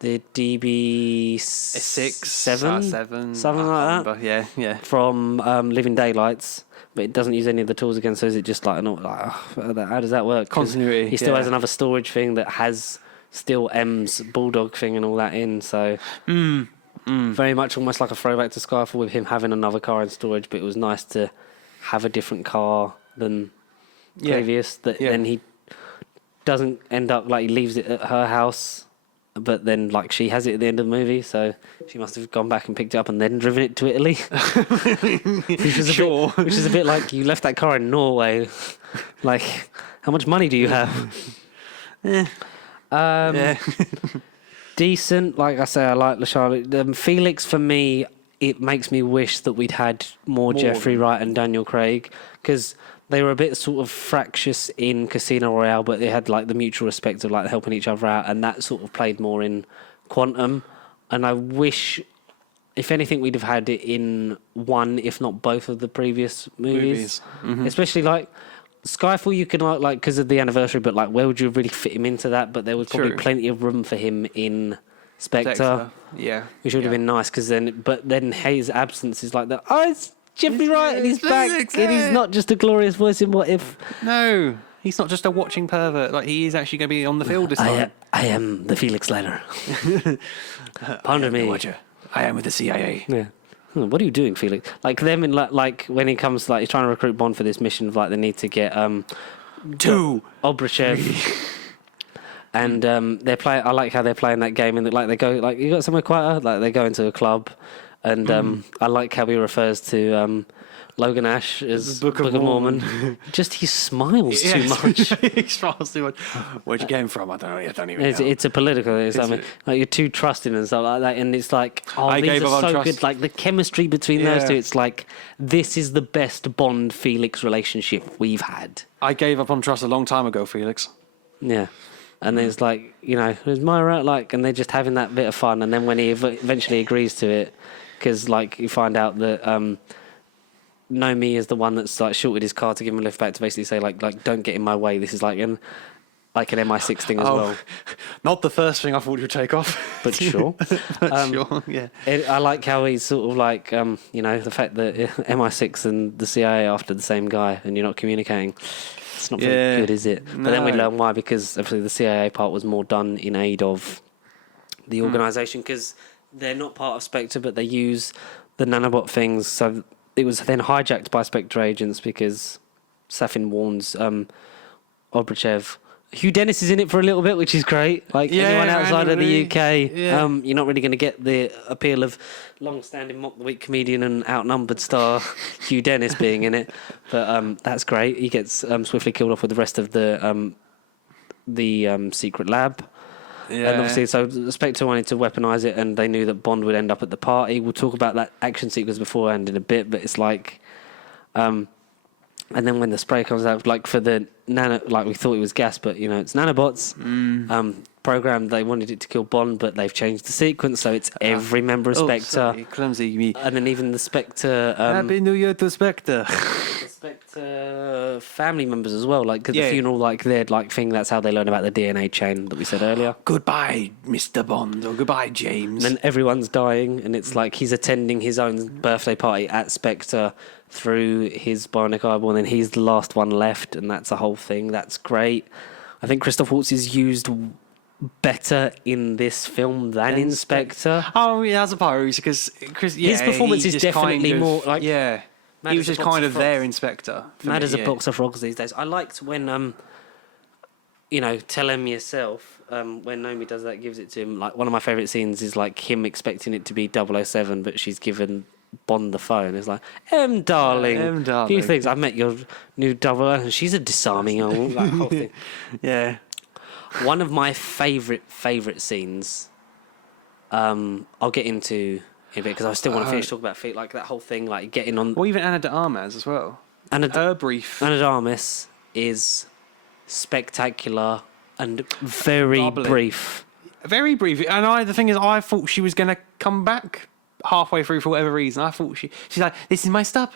DB6, 7, something like that. Yeah, yeah. From Living Daylights, but it doesn't use any of the tools again. So is it just like, how does that work? 'Cause Continuity, He still yeah. has another storage thing that has still M's Bulldog thing and all that in. So very much almost like a throwback to Skyfall with him having another car in storage. But it was nice to have a different car than previous. That then he doesn't end up like he leaves it at her house. But then, like, she has it at the end of the movie, so she must have gone back and picked it up and then driven it to Italy. which is a bit like, you left that car in Norway. Like, how much money do you have? Decent. Like I say, I like LaCharlie. Felix, for me, it makes me wish that we'd had more Jeffrey Wright and Daniel Craig, because they were a bit sort of fractious in Casino Royale, but they had like the mutual respect of like helping each other out, and that sort of played more in Quantum. And I wish, if anything, we'd have had it in one, if not both, of the previous movies. Mm-hmm. Especially like Skyfall, you can like because of the anniversary, but like where would you really fit him into that? But there was probably plenty of room for him in Spectre. Yeah, which would have been nice because then his absence is like that. Oh, it's Jeffrey Wright and he's back, and he's not just a glorious voice in What If. No, he's not just a watching pervert. Like he is actually going to be on the field this time. I am the Felix Leiter. Pardon me. I am with the CIA. Yeah. What are you doing, Felix? Like them in like when he comes like he's trying to recruit Bond for this mission of like they need to get Obruchev. And they're playing. I like how they're playing that game, and like they go like you got somewhere quieter. Like they go into a club, and I like how he refers to Logan Ash as Book of Mormon. Just he smiles too much. He smiles too much. Where'd you get him from? I don't know. I don't even know. It's a political. Like you're too trusting and stuff like that, and it's like these are so good. Like the chemistry between those two. It's like this is the best Bond Felix relationship we've had. I gave up on trust a long time ago, Felix. Yeah. And it's like, there's Myra, like, and they're just having that bit of fun. And then when he eventually agrees to it, because, like, you find out that Nomi is the one that's, like, shorted his car to give him a lift back to basically say, like don't get in my way. This is like an MI6 thing as well. Not the first thing I thought you'd take off. But sure. Sure, yeah. I like how he's sort of like, the fact that MI6 and the CIA are after the same guy and you're not communicating. It's not very good, is it? But then we learn why, because obviously the CIA part was more done in aid of the organisation, because they're not part of Spectre, but they use the nanobot things. So it was then hijacked by Spectre agents because Safin warns Obruchev. Hugh Dennis is in it for a little bit, which is great. Like anyone outside of the UK, you're not really going to get the appeal of long-standing Mock the Week comedian and outnumbered star Hugh Dennis being in it. But that's great. He gets swiftly killed off with the rest of the secret lab. Yeah. And obviously, so Spectre wanted to weaponize it, and they knew that Bond would end up at the party. We'll talk about that action sequence beforehand in a bit, but it's like. And then when the spray comes out, like for the nano, like we thought it was gas, but it's nanobots. Programmed, they wanted it to kill Bond, but they've changed the sequence, so it's every member of Spectre. Sorry, clumsy me. And then even the Spectre. Happy New Year to Spectre. The Spectre family members as well, like 'cause the funeral, like their like thing. That's how they learn about the DNA chain that we said earlier. Goodbye, Mr. Bond, or goodbye, James. And then everyone's dying, and it's like he's attending his own birthday party at Spectre through his bionic eyeball, and then he's the last one left, and that's a whole thing. That's great. I think Christoph Waltz is used better in this film than in Spectre. Oh, yeah, I suppose, because his performance is definitely more like he was just kind of there in Spectre. Mad as a box of frogs these days. I liked when tell him yourself. When Nomi does that, gives it to him. Like one of my favourite scenes is like him expecting it to be 007, but she's given Bond the phone. It's like, darling, a few things. I met your new 007. She's a disarming young. That whole thing. Yeah. One of my favourite scenes. I'll get into in a bit because I still want to finish talking about feet. Like that whole thing, like getting on. Well, even Anna de Armas as well. Her brief. Anna de Armas is spectacular. and very Bubbly. brief. Very brief. And the thing is, I thought she was going to come back halfway through for whatever reason. I thought she's like, this is my stop.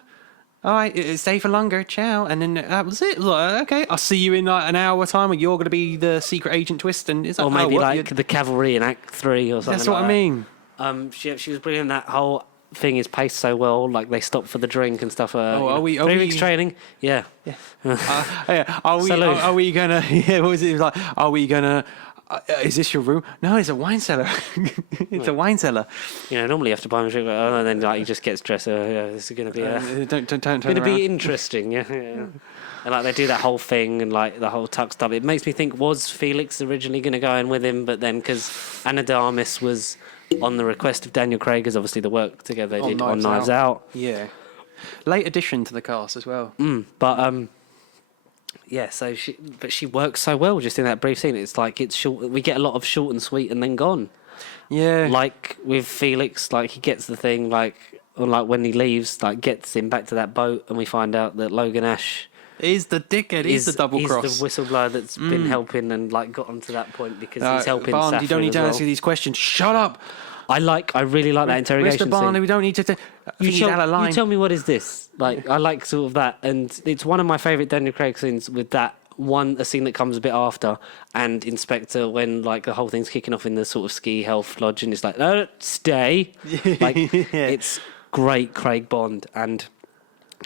All right, stay for longer, ciao. And then that was it. Like, okay, I'll see you in like an hour time when you're going to be the secret agent twist. And it's like, Or maybe what? like the cavalry in Act 3 or something. That's what like I mean. that. She was brilliant. That whole thing is paced so well. Like they stop for the drink and stuff. Are we- 3 weeks training? Yeah. Yeah. Are we? Salute. Are we gonna? Yeah. What was it? It was like, are we gonna? Is this your room? No, it's a wine cellar. It's a wine cellar. Normally you have to buy him a drink, and then like he just gets dressed. Yeah, this is gonna be Don't turn going to around. be interesting. Yeah. And like they do that whole thing and like the whole tux stuff. It makes me think, was Felix originally going to go in with him, but then because Anna de Armas was on the request of Daniel Craig, as obviously the work together they did on Knives Out. Yeah. Late addition to the cast as well. But yeah, so she works so well just in that brief scene. It's like it's short. We get a lot of short and sweet and then gone. Yeah. Like with Felix, like he gets the thing, like or like when he leaves, like gets him back to that boat, and we find out that Logan Ash He's the dickhead. He's the double he's cross. the whistleblower that's been helping and like got onto that point because he's helping. Barney, you don't need to Saffron as answer well. these questions. Shut up. I really like that interrogation Mr. Barney, scene. we don't need to. You out of line. tell me what is this? Like I like sort of that, and it's one of my favourite Daniel Craig scenes. With that a scene that comes a bit after, and Inspector when like the whole thing's kicking off in the sort of ski health lodge, and it's like, no, stay. Like it's great, Craig Bond. And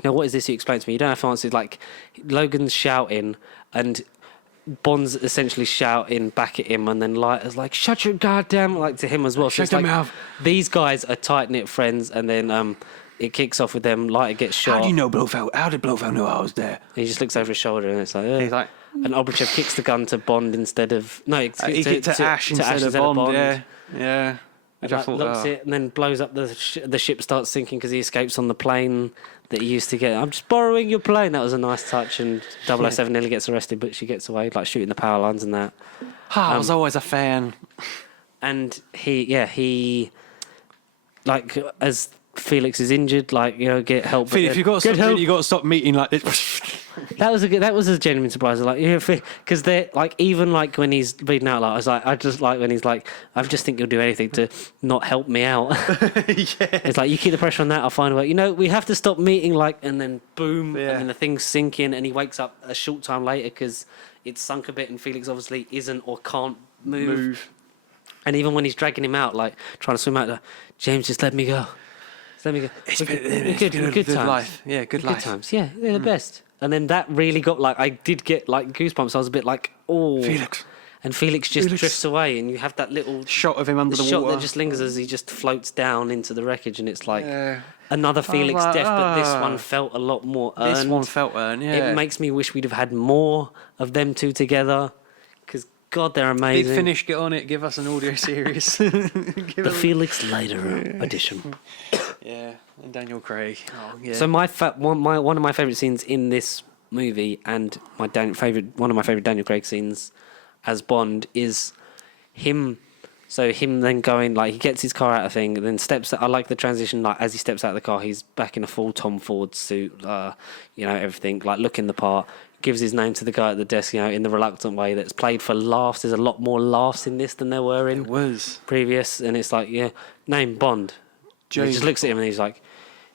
now, what is this? You explain to me. You don't have to answer. Like Logan's shouting, and Bond's essentially shouting back at him, and then Leiter's like, "Shut your goddamn!" like to him as well. So Shut it's your like, mouth. These guys are tight knit friends, and then it kicks off with them. Leiter gets shot. How do you know Blofeld? How did Blofeld know I was there? He just looks over his shoulder, and it's like, He's like, and Obrachev kicks the gun to Bond instead of he kicked to Ash instead of Bond. Yeah. Which I Like, thought, looks it and then blows up the ship starts sinking because he escapes on the plane that he used to get. I'm just borrowing your plane. That was a nice touch. And 007 nearly gets arrested, but she gets away, like shooting the power lines and that. I was always a fan. And he, like, as Felix is injured, like, get help. Phil, if you've got to stop, you got to stop meeting like this. That was a genuine surprise. Like, because they're like, even like when he's bleeding out, like I just like when he's like, I just think you'll do anything to not help me out. It's like, you keep the pressure on that, I'll find a way. We have to stop meeting, like, and then boom, and then the thing's sinking, and he wakes up a short time later because it's sunk a bit, and Felix obviously isn't or can't move. And even when he's dragging him out, like trying to swim out, like, James, just let me go. Just let me go. It's been a good times. life. Yeah, good life. Good times. Yeah, they're the best. And then that really got like, I did get like goosebumps. I was a bit like, oh, Felix. And Felix just drifts away, and you have that little Shot of him under the shot water. that just lingers as he just floats down into the wreckage, and it's like Yeah. another Felix like, death, but this ah. one felt a lot more earned. This one felt earned, yeah. It makes me wish we'd have had more of them two together, because God, they're Big amazing. Finish, get on it. Give us an audio series. The Felix Leiter edition. Yeah, and Daniel Craig. Oh, yeah. So one of my favourite scenes in this movie, and one of my favourite Daniel Craig scenes as Bond is him. So him then going, like, he gets his car out of thing, and then steps. I like the transition. Like, as he steps out of the car, he's back in a full Tom Ford suit. Everything like looking the part. Gives his name to the guy at the desk, in the reluctant way that's played for laughs. There's a lot more laughs in this than there were in It was. previous, and it's like, name Bond. And he just looks at him and he's like,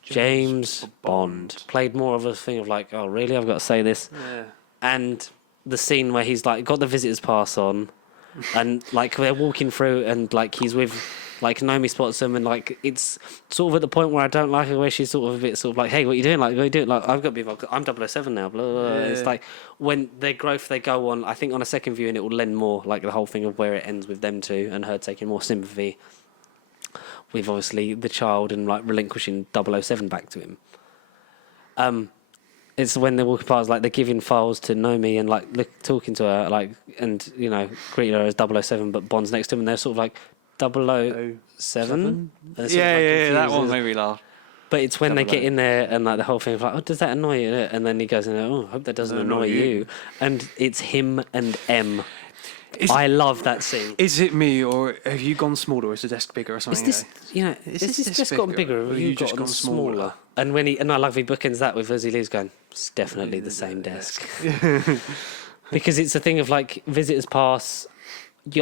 James Bond. Played more of a thing of like, oh really, I've got to say this. Yeah. And the scene where he's like got the visitor's pass on, and like they're walking through, and like he's with, like, Naomi spots him, and like it's sort of at the point where I don't like her, where she's sort of a bit sort of like, hey, what are you doing? Like, what are you doing? Like, I've got to be involved. I'm 007 now. Blah, blah, blah. Yeah. It's like when their growth they go on. I think on a second viewing it will lend more, like the whole thing of where it ends with them two and her taking more sympathy with obviously the child and like relinquishing 007 back to him. It's when they're walking past, like they're giving files to Naomi and like talking to her, like, and greeting her as 007, but Bond's next to him, and they're sort of like 007. And they're sort of, like, That confused. one made me laugh. But it's when they get in there and like the whole thing of like, oh, does that annoy you? And then he goes in there, oh, I hope that doesn't annoy you. And it's him and M. I love that scene. Is it me, or have you gone smaller, or is the desk bigger or something? Is this just gotten bigger, or have you just gotten smaller? And I love he bookends that with as he leaves going, it's definitely the same desk. because it's a thing of like visitors pass.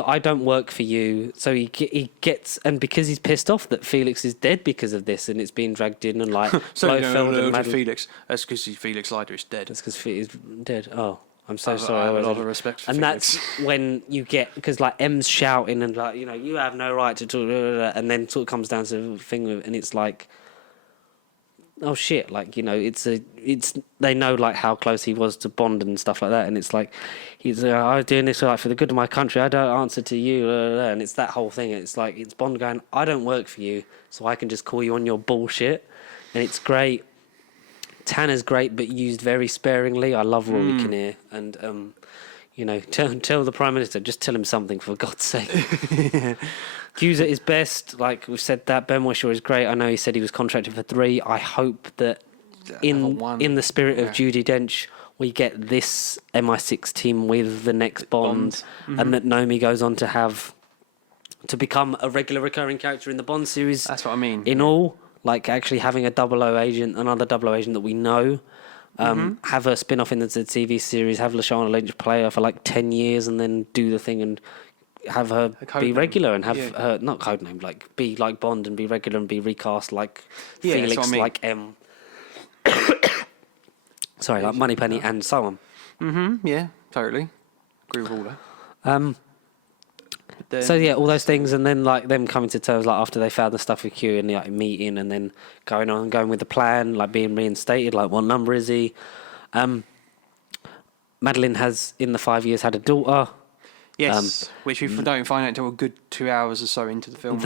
I don't work for you, so he gets, and because he's pissed off that Felix is dead because of this, and it's being dragged in and like So Blofeld and Madeline. Felix. That's because Felix Leiter is dead. That's because he's dead. Oh, I'm so I sorry. have a lot wasn't- of respect for and Felix. that's when you get, because like M's shouting and like, you have no right to talk, and then sort of comes down to the thing with, and it's like, oh shit, like it's they know like how close he was to Bond and stuff like that, and it's like he's I'm doing this like for the good of my country. I don't answer to you, and it's that whole thing. It's like it's Bond going, I don't work for you, so I can just call you on your bullshit, and it's great. Tanner's great, but used very sparingly. I love Rory Kinnear, and tell the Prime Minister, just tell him something for God's sake. Cusack is best, like we've said that. Ben Whishaw is great. I know he said he was contracted for 3. I hope that in the spirit of Judi Dench, we get this MI6 team with the next Bond, and that Nomi goes on to become a regular recurring character in the Bond series. That's what I mean. In all, like actually having a 00 agent, another 00 agent that we know. Have a spin-off in the TV series, have Lashana Lynch play her for like 10 years and then do the thing and have her be regular and have her, not codename, like be like Bond and be regular and be recast like Felix, like M. Sorry, like Moneypenny and so on. Yeah, totally. Agree with all that. So yeah, all those things, and then like them coming to terms, like after they found the stuff with Q and like meeting, and then going with the plan, like being reinstated, like what number is he? Madeline has in the 5 years had a daughter. Yes, which we don't find out until a good 2 hours or so into the film.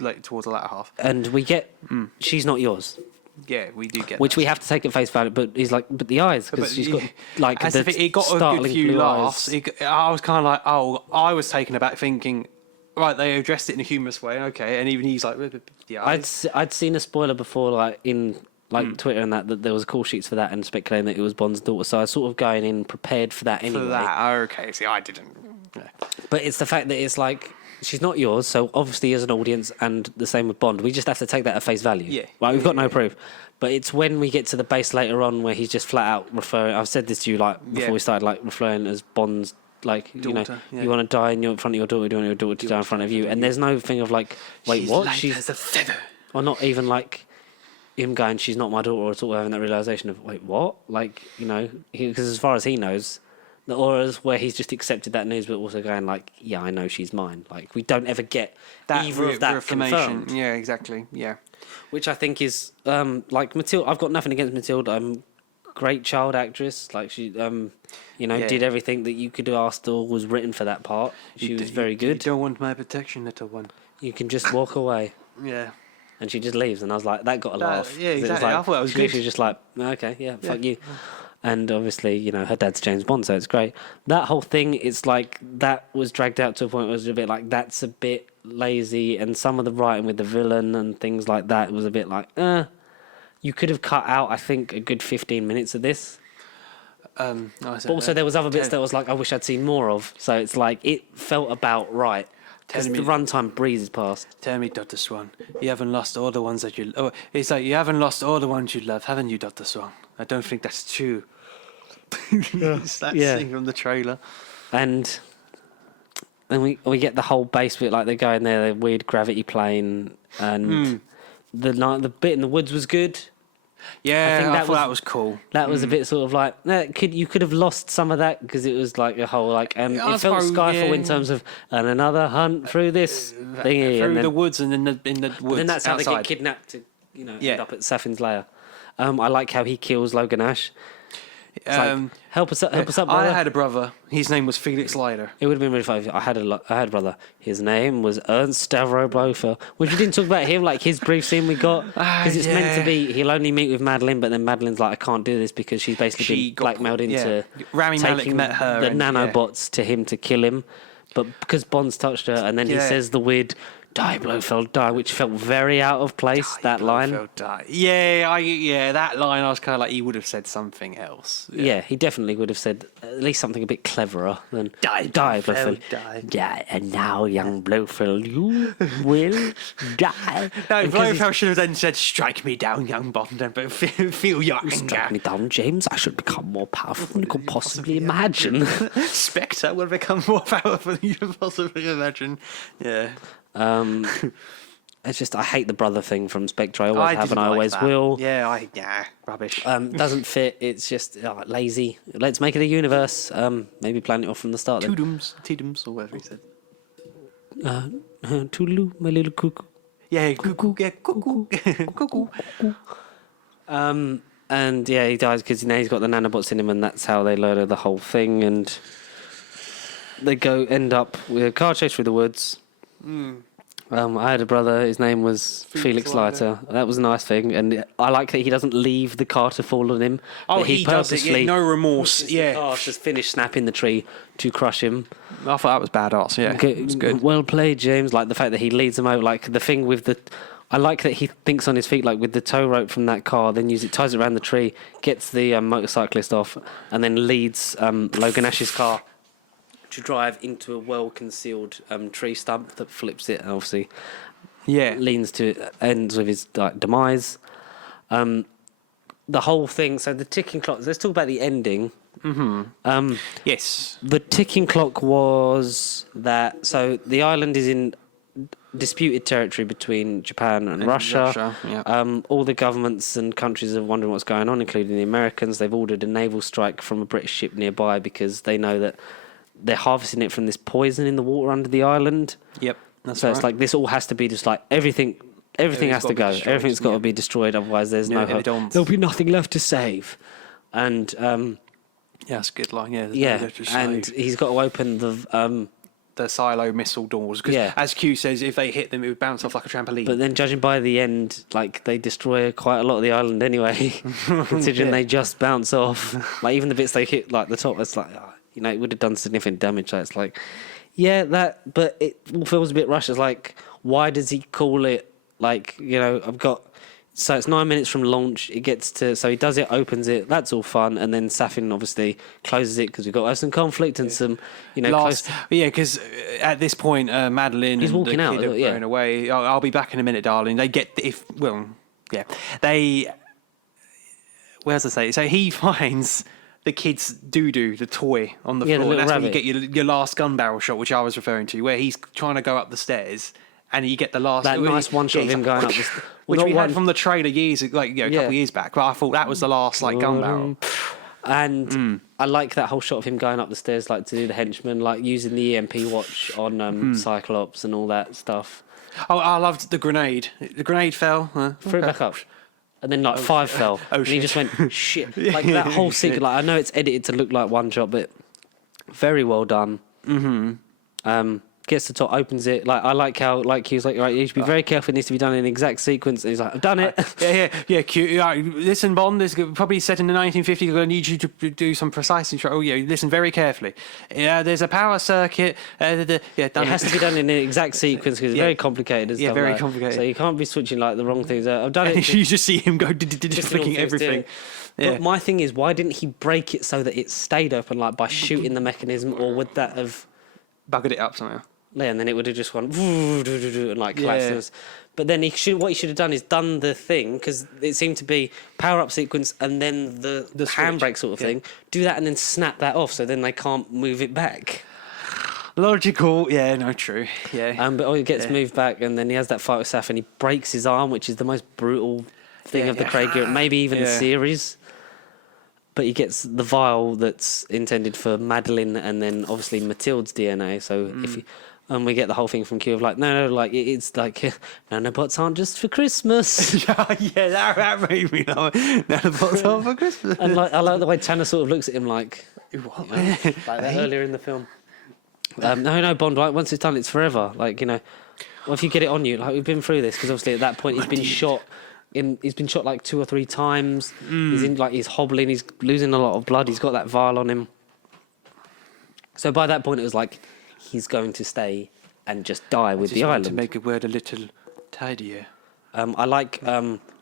Like towards the latter half. And we get she's not yours. Yeah, we do get which that. we have to take at face value. But he's like, but the eyes, because she's got like it got a good few laughs. I was kind of like, I was taken aback, thinking, right, they addressed it in a humorous way, okay, and even he's like, the eyes. I'd seen a spoiler before, like in Twitter and that there was call sheets for that and speculating that it was Bond's daughter. So I was sort of going in prepared for that anyway. For that, okay. See, I didn't. Yeah. But it's the fact that it's like, she's not yours, so obviously as an audience, and the same with Bond, we just have to take that at face value. Yeah. Like, we've got no proof. But it's when we get to the base later on where he's just flat out referring, I've said this to you like before we started, like referring as Bond's, like, daughter, you want to die in front of your daughter, you want your daughter to die in front of you. And there's no thing of like, wait, she's what? Light as a feather. Or not even like him going, she's not my daughter, or sort of having that realisation of, wait, what? Like, because as far as he knows, or as where he's just accepted that news, but also going like, yeah, I know she's mine. Like, we don't ever get either of that confirmed. Yeah, exactly. Yeah, which I think is like Matilda. I've got nothing against Matilda. Great child actress. Like she, did everything that you could ask or was written for that part. She was very good. You don't want my protection, little one. You can just walk away. Yeah. And she just leaves, and I was like, that got a laugh. Yeah, exactly. It was like, I thought that was good. She was just like, okay, yeah, fuck you. And obviously, her dad's James Bond, so it's great. That whole thing, it's like, that was dragged out to a point where it was a bit like, that's a bit lazy, and some of the writing with the villain and things like that was a bit like, you could have cut out, I think, a good 15 minutes of this. But also there was other bits that was like, I wish I'd seen more of. So it's like, it felt about right. Because the runtime breezes past. Tell me, Dr. Swan, you haven't lost all the ones that you... Oh, it's like, you haven't lost all the ones you love, haven't you, Dr. Swan? I don't think that's true. It's that scene from the trailer. And then we get the whole base bit, like they're going there, the weird gravity plane, and the bit in the woods was good. Yeah, I thought that was cool. That was a bit sort of like, you could have lost some of that, because it was like a whole like it felt Skyfall in terms of another hunt through this thingy, through the woods and in the woods. Then that's how outside. they get kidnapped to end up at Safin's lair. I like how he kills Logan Ash. It's like, help us up, brother. I had a brother. His name was Felix Leiter. It would have been really funny if I had a brother. His name was Ernst Stavro Blofeld. Which we didn't talk about him, like his brief scene we got. Because it's meant to be, he'll only meet with Madeline, but then Madeline's like, I can't do this because she's basically been blackmailed into Rami Malek met her the nanobots to him to kill him. But because Bond's touched her, and then he says the weird, Die, Blofeld, die, which felt very out of place, that line. Blofeld, die. Yeah, that line, I was kind of like, he would have said something else. Yeah, he definitely would have said at least something a bit cleverer than Die, Blofeld. die. Yeah, and now, young Blofeld, you will die. No, And 'cause Blofeld should have then said, strike me down, young Bond, but feel your he's anger. struck me down, James. I should become more powerful than you could possibly imagine. Spectre will become more powerful than you can possibly imagine. Yeah. It's just, I hate the brother thing from Spectre. I always have didn't and I like always that. will. Yeah, rubbish. Doesn't fit. It's just lazy. Let's make it a universe. Maybe plan it off from the start. Then. Tidums, or whatever he said. Toodaloo, my little cuckoo. Yeah, cuckoo, cuckoo. And yeah, he dies because now he's got the nanobots in him, and that's how they learn the whole thing. And they end up with a car chase through the woods. I had a brother. His name was Felix Leiter. That was a nice thing, and I like that he doesn't leave the car to fall on him. Oh, That he does it. Yeah, no remorse. The car just finished snapping the tree to crush him. I thought that was badass. Yeah, it was good. Well played, James. Like the fact that he leads them out, like the thing with the. I like that he thinks on his feet, like with the tow rope from that car, then ties it around the tree, gets the motorcyclist off, and then leads Logan Ash's car to drive into a well-concealed tree stump that flips it, and obviously leans to ends with his demise. The whole thing. So the ticking clock. Let's talk about the ending. Yes. The ticking clock was that. So the island is in disputed territory between Japan and Russia. Yeah. All the governments and countries are wondering what's going on, including the Americans. They've ordered a naval strike from a British ship nearby because they know that they're harvesting it from this poison in the water under the island. Yep. That's So right. it's like this all has to be just like everything has to go. Everything's got to be destroyed, otherwise there's no hope. There'll be nothing left to save. And that's a good line. Yeah. and he's got to open the silo missile doors because, as Q says, if they hit them, it would bounce off like a trampoline. But then, judging by the end, like they destroy quite a lot of the island anyway. Considering they just bounce off, like even the bits they hit, like the top, it's like it would have done significant damage. So it's like, but it feels a bit rushed. It's like, why does he call it? Like I've got. So it's 9 minutes from launch. It gets to, so he does it, opens it. That's all fun, and then Safin obviously closes it because we've got some conflict and some, because at this point, Madeline He's and walking the out, kid are yeah. going away. I'll be back in a minute, darling. They get they. Where does I say? So he finds the kid's doo-doo, the toy on the Yeah, the floor. And little that's when you rabbit. get your last gun barrel shot, which I was referring to, where he's trying to go up the stairs. And you get the last That nice one shot of he's him going up the which not we one- had from the trailer a couple of years back. But I thought that was the last gun barrel. And I like that whole shot of him going up the stairs, like to do the henchman, like using the EMP watch on Cyclops and all that stuff. Oh, I loved the grenade. The grenade fell. Threw it back up. And then like 5 fell. Oh, and he shit. just went, shit. Like that whole sequence, like I know it's edited to look like one shot, but very well done. Gets to the top, opens it. Like I like how, like he was like, right, you should be very careful. It needs to be done in exact sequence. And he's like, I've done it. Yeah. Cute. Listen, Bond. This is probably set in the 1950s. I'm going to need you to do some precise instruction. Oh, yeah. Listen very carefully. Yeah, there's a power circuit. Done It has to be done in an exact sequence because it's very complicated. And Yeah, stuff very like. complicated. So you can't be switching like the wrong things. I've done it. you just see him go flicking everything. But my thing is, why didn't he break it so that it stayed open, like by shooting the mechanism, or would that have Buggered it up somehow. Yeah, and then it would have just gone and like collapsed. But then what he should have done is done the thing, because it seemed to be power up sequence and then the handbrake sort of thing. Do that and then snap that off, so then they can't move it back. Logical, yeah, no, true, yeah. But it gets moved back, and then he has that fight with Saf, and he breaks his arm, which is the most brutal thing of the Craig era, maybe even the series. But he gets the vial that's intended for Madeline, and then obviously Matilda's DNA. So and we get the whole thing from Q of like, no, like it's like nanobots aren't just for Christmas. Yeah, that made me laugh. Nanobots aren't for Christmas. And like I like the way Tanner sort of looks at him like, What? like that earlier in the film. No, Bond. Right, once it's done, it's forever. Like well, if you get it on you, like we've been through this, because obviously at that point he's been shot. He's been shot like 2 or 3 times. He's hobbling. He's losing a lot of blood. He's got that vial on him. So by that point, it was like he's going to stay and just die with Just the want island. to make a word a little tidier. I like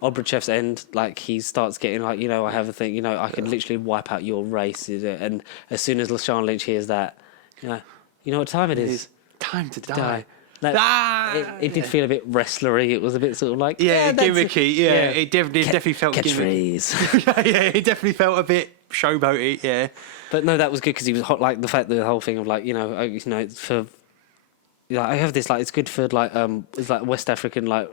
Obrachev's end. Like he starts getting like, I have a thing. I could literally wipe out your race. And as soon as Lashana Lynch hears that, you know what time it is? Time to Die. die. Like, it did feel a bit wrestlery. It was a bit sort of like that's gimmicky. Yeah, it definitely felt gimmicky. catchphrase. Yeah, it definitely felt a bit showboaty. Yeah, But no, that was good because he was hot. Like the whole thing of like for. Yeah, I have this like it's good for like it's like West African like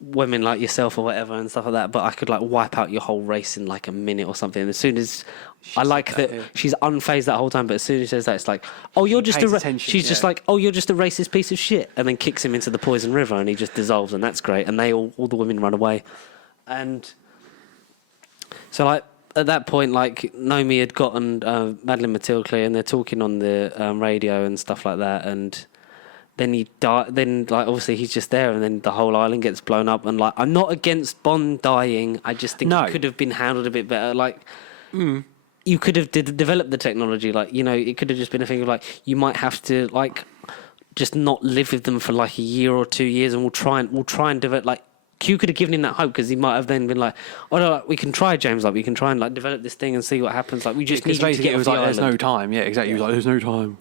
women like yourself or whatever and stuff like that. But I could like wipe out your whole race in like a minute or something. And as soon as I like that, she's unfazed that whole time. But as soon as she says that, it's like, oh, you're just she's just like, oh, you're just a racist piece of shit, and then kicks him into the poison river, and he just dissolves, and that's great. And they all the women run away, and so like. At that point, like Nomi had gotten Madeline Matilde, and they're talking on the radio and stuff like that, and then he died. Then, like, obviously, he's just there, and then the whole island gets blown up. And like, I'm not against Bond dying. I just think it could have been handled a bit better. Like, you could have developed the technology. Like, it could have just been a thing of like, you might have to like just not live with them for like a year or 2 years, and we'll try and develop like. Q could have given him that hope because he might have then been like, "Oh no, like, we can try James. Like we can try and like develop this thing and see what happens. Like we just need to get it was off the like there's island." no time. Yeah, exactly. He was like there's no time.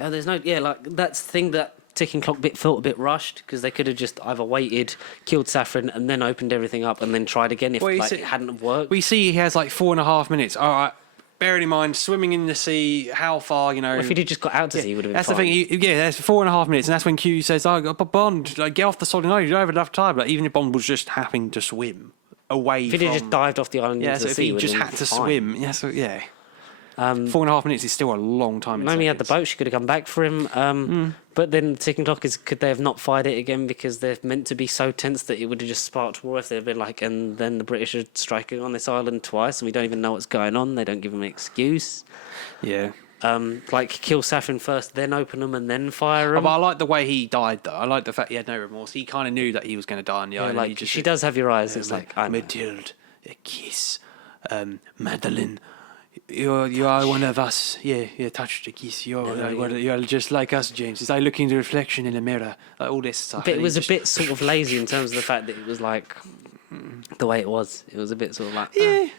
Yeah, there's no like that's the thing that ticking clock bit felt a bit rushed because they could have just either waited, killed Saffron, and then opened everything up and then tried again if it hadn't have worked. We see he has like 4.5 minutes. All right. Bearing in mind, swimming in the sea, how far, Well, if he'd have just got out to sea, he would have been That's fine. the thing. That's 4.5 minutes, and that's when Q says, "Oh, Bond, like, get off the solid. No, you don't have enough time." Like, even if Bond was just having to swim away, If he'd have just dived off the island into so the if sea, he would just have had been to fine. swim, 4.5 minutes is still a long time. in Naomi had the seconds. boat; she could have come back for him. But then the ticking clock is: could they have not fired it again because they're meant to be so tense that it would have just sparked war if they'd been like, and then the British are striking on this island twice, and we don't even know what's going on. They don't give them an excuse. Yeah. Like kill Saffron first, then open them, and then fire them. But I like the way he died, though. I like the fact he had no remorse. He kind of knew that he was going to die on the island. Like He just she said, does have your eyes. It's like I know. Matilde, a kiss, Madeline. You are one of us. Yeah, touched a kiss. You're just like us, James. It's like looking at the reflection in a mirror. Like all this stuff. But it was a bit sort of lazy in terms of the fact that it was like the way it was. It was a bit sort of like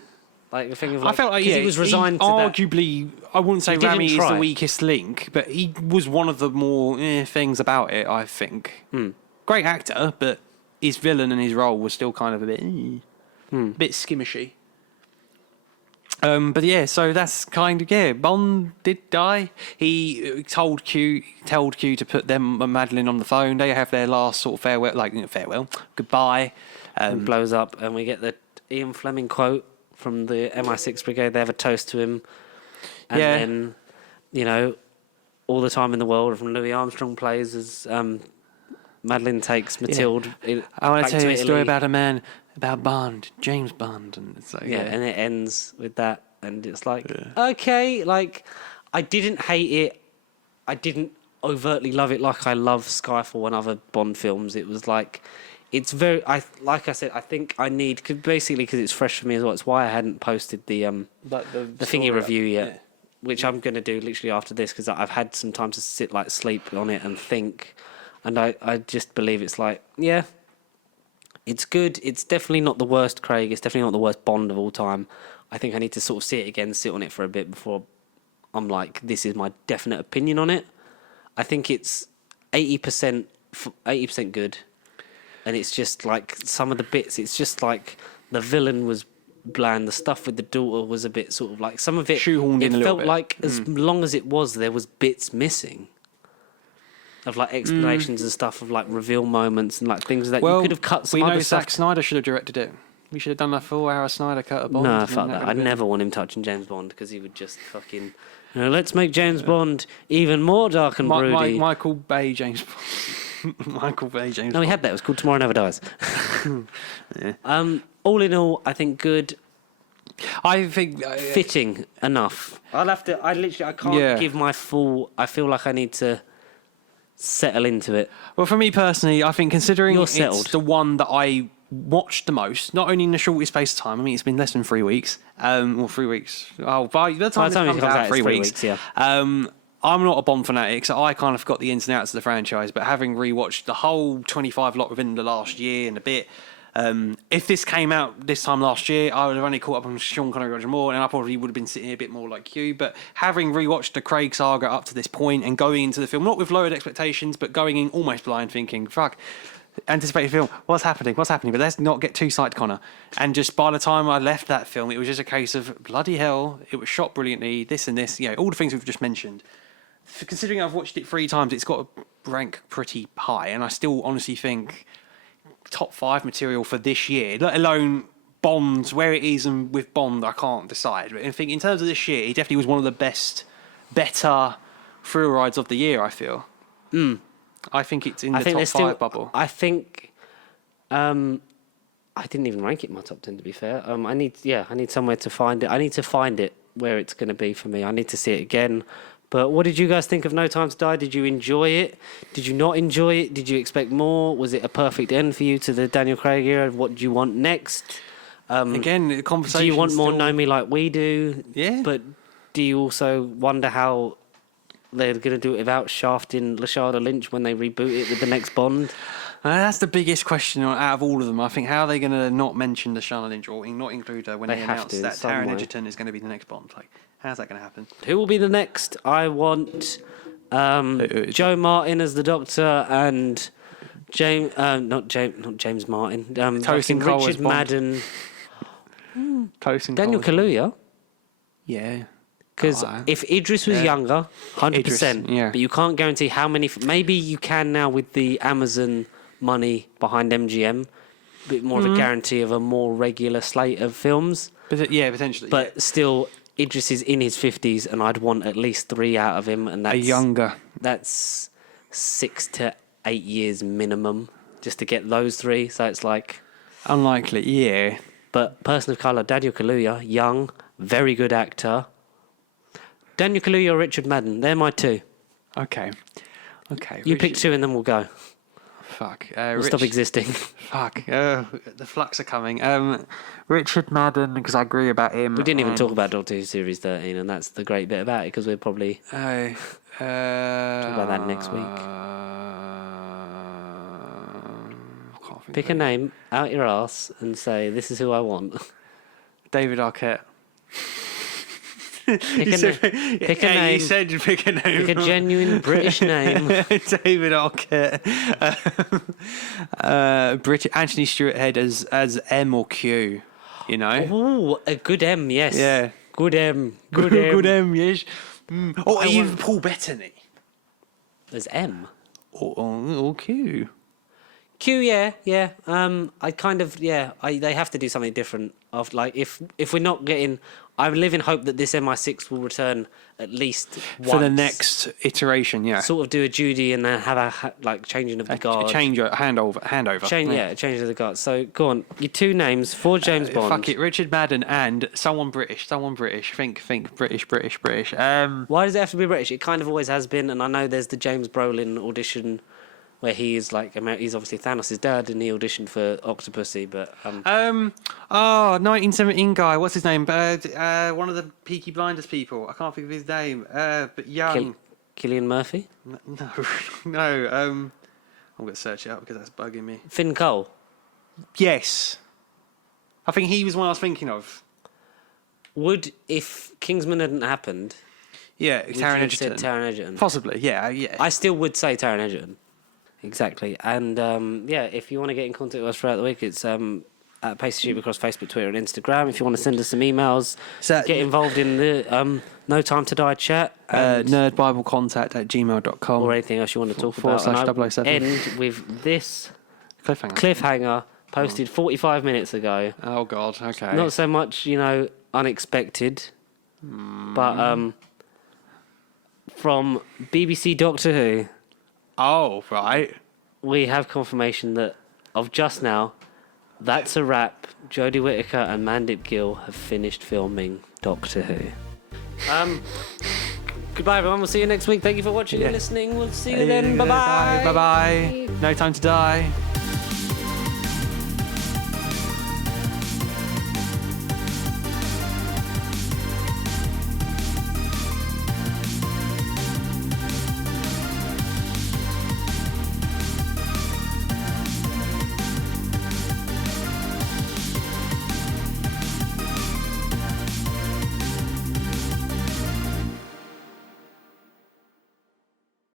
like the thing of like, I felt like 'cause he was resigned to that. arguably, I wouldn't say He didn't Rami is try. the weakest link, but he was one of the more things about it. I think. Great actor, but his villain and his role was still kind of a bit skimmishy. But yeah, so that's kind of Bond did die. He told Q to put them Madeline on the phone. They have their last sort of farewell, goodbye. And blows up, and we get the Ian Fleming quote from the MI6 Brigade. They have a toast to him, and then all the time in the world. From Louis Armstrong plays as Madeline takes Matilde. I want back to tell you a story Italy. about a man, about Bond, James Bond, and it's like And it ends with that, and it's like okay, like I didn't hate it, I didn't overtly love it like I love Skyfall and other Bond films. It was like it's very like I said, I think I need because it's fresh for me as well. It's why I hadn't posted the thingy review yet, which I'm going to do literally after this because I've had some time to sleep on it and think, and I just believe it's like it's good. It's definitely not the worst Craig. It's definitely not the worst Bond of all time. I think I need to sort of see it again, sit on it for a bit before I'm like, this is my definite opinion on it. I think it's 80% good. And it's just like some of the bits, it's just like the villain was bland. The stuff with the daughter was a bit sort of like some of it. Shoehorned in a little felt bit. like as long as it was, there was bits missing. Of like explanations and stuff of like reveal moments and like things that you could have cut some we know other Zack stuff. Snyder should have directed it. We should have done a 4-hour Snyder cut of Bond. No, and fuck then that. would I'd have never want him touching James Bond because he would just fucking. Let's make James Bond even more dark and broody. Michael Bay James Bond. Michael Bay James No, we Bond. had that. It was called Tomorrow Never Dies. All in all, I think good, I think fitting enough. I'll have to. I can't give my full. I feel like I need to settle into it. Well, for me personally, I think considering You're it's settled. the one that I watched the most, not only in the shortest space of time. I mean, it's been less than 3 weeks. Or 3 weeks. Oh, by the time By the time this it comes out, it's 3 weeks. weeks, yeah. I'm not a Bond fanatic, so I kind of got the ins and outs of the franchise. But having rewatched the whole 25 lot within the last year and a bit, if this came out this time last year, I would have only caught up on Sean Connery, Roger Moore, and I probably would have been sitting here a bit more like you. But having rewatched the Craig saga up to this point and going into the film, not with lowered expectations, but going in almost blind, thinking, fuck, anticipated film, what's happening? But let's not get too psyched, Connor. And just by the time I left that film, it was just a case of bloody hell, it was shot brilliantly, this and this, all the things we've just mentioned. Considering I've watched it 3 times, it's got to rank pretty high, and I still honestly think top 5 material for this year, let alone Bond, where it is, and with Bond, I can't decide. But I think in terms of this year, he definitely was one of the better thrill rides of the year, I feel. I think it's in the top 5 bubble. I think I didn't even rank it in my top 10, to be fair. I need somewhere to find it. I need to find it where it's going to be for me. I need to see it again. But what did you guys think of No Time to Die? Did you enjoy it? Did you not enjoy it? Did you expect more? Was it a perfect end for you to the Daniel Craig era? What do you want next? Again, the conversation. Do you want more Know Me Like We Do? Yeah. But do you also wonder how they're going to do it without shafting Lashana Lynch when they reboot it with the next Bond? That's the biggest question out of all of them. I think, how are they going to not mention Lashana Lynch or not include her when they announce that Taron Egerton is going to be the next Bond? Like, how's that going to happen? Who will be the next? I want Joe Martin as the Doctor and not James Martin. Tosin Cole as Richard Bond. Madden. Tosin Daniel Cole as Bond. Kaluuya. Yeah. Because if Idris was younger, 100%. Idris, yeah. But you can't guarantee how many. Maybe you can now with the Amazon money behind MGM. A bit more of a guarantee of a more regular slate of films. Potentially. But still, Idris is in his 50s, and I'd want at least 3 out of him. And that's younger. That's 6 to 8 years minimum just to get those 3. So it's like unlikely, yeah. But person of colour, Daniel Kaluuya, young, very good actor. Daniel Kaluuya or Richard Madden, they're my 2. Okay. You pick 2 and then we'll go. Fuck. We'll stop existing. Fuck. The flux are coming. Richard Madden, because I agree about him. We didn't even talk about Doctor Who Series 13, and that's the great bit about it, because we'll probably talk about that next week. Pick a name out your ass and say, this is who I want. David Arquette. Pick a name. You said you pick a name. Pick a genuine British name. David Arquette. Anthony Stewart Head as M or Q. You know. Oh, a good M, yes. Yeah. Good M. Good M, yes. Or even Paul Bettany. As M. Or Q. Q, yeah. I kind of, they have to do something different. If we're not getting, I live in hope that this MI6 will return at least once. For the next iteration, yeah. Sort of do a Judy and then have a changing of the guard. Handover. Change of the guard. So go on, your 2 names for James Bond. Fuck it, Richard Madden and someone British. Think British. Why does it have to be British? It kind of always has been, and I know there's the James Brolin audition where he is he's obviously Thanos' dad, and he auditioned for Octopussy, but 1917 guy, what's his name? One of the Peaky Blinders people. I can't think of his name. But young. Cillian Murphy? No. I'm gonna search it up because that's bugging me. Finn Cole? Yes. I think he was one I was thinking of. If Kingsman hadn't happened, yeah, Taron Egerton. Possibly, yeah. I still would say Taron Egerton. Exactly. And if you want to get in contact with us throughout the week, it's at Pacey Tube across Facebook, Twitter, and Instagram. If you want to send us some emails, get involved in the No Time to Die chat. nerdbiblecontact@gmail.com. Or anything else you want to talk about. And I'll end with this cliffhanger posted 45 minutes ago. Oh, God, okay. Not so much, unexpected, but from BBC Doctor Who. Oh, right. We have confirmation that of just now, that's a wrap. Jodie Whittaker and Mandip Gill have finished filming Doctor Who. Goodbye, everyone. We'll see you next week. Thank you for watching and listening. We'll see you then. Bye-bye. Bye-bye. No Time to Die.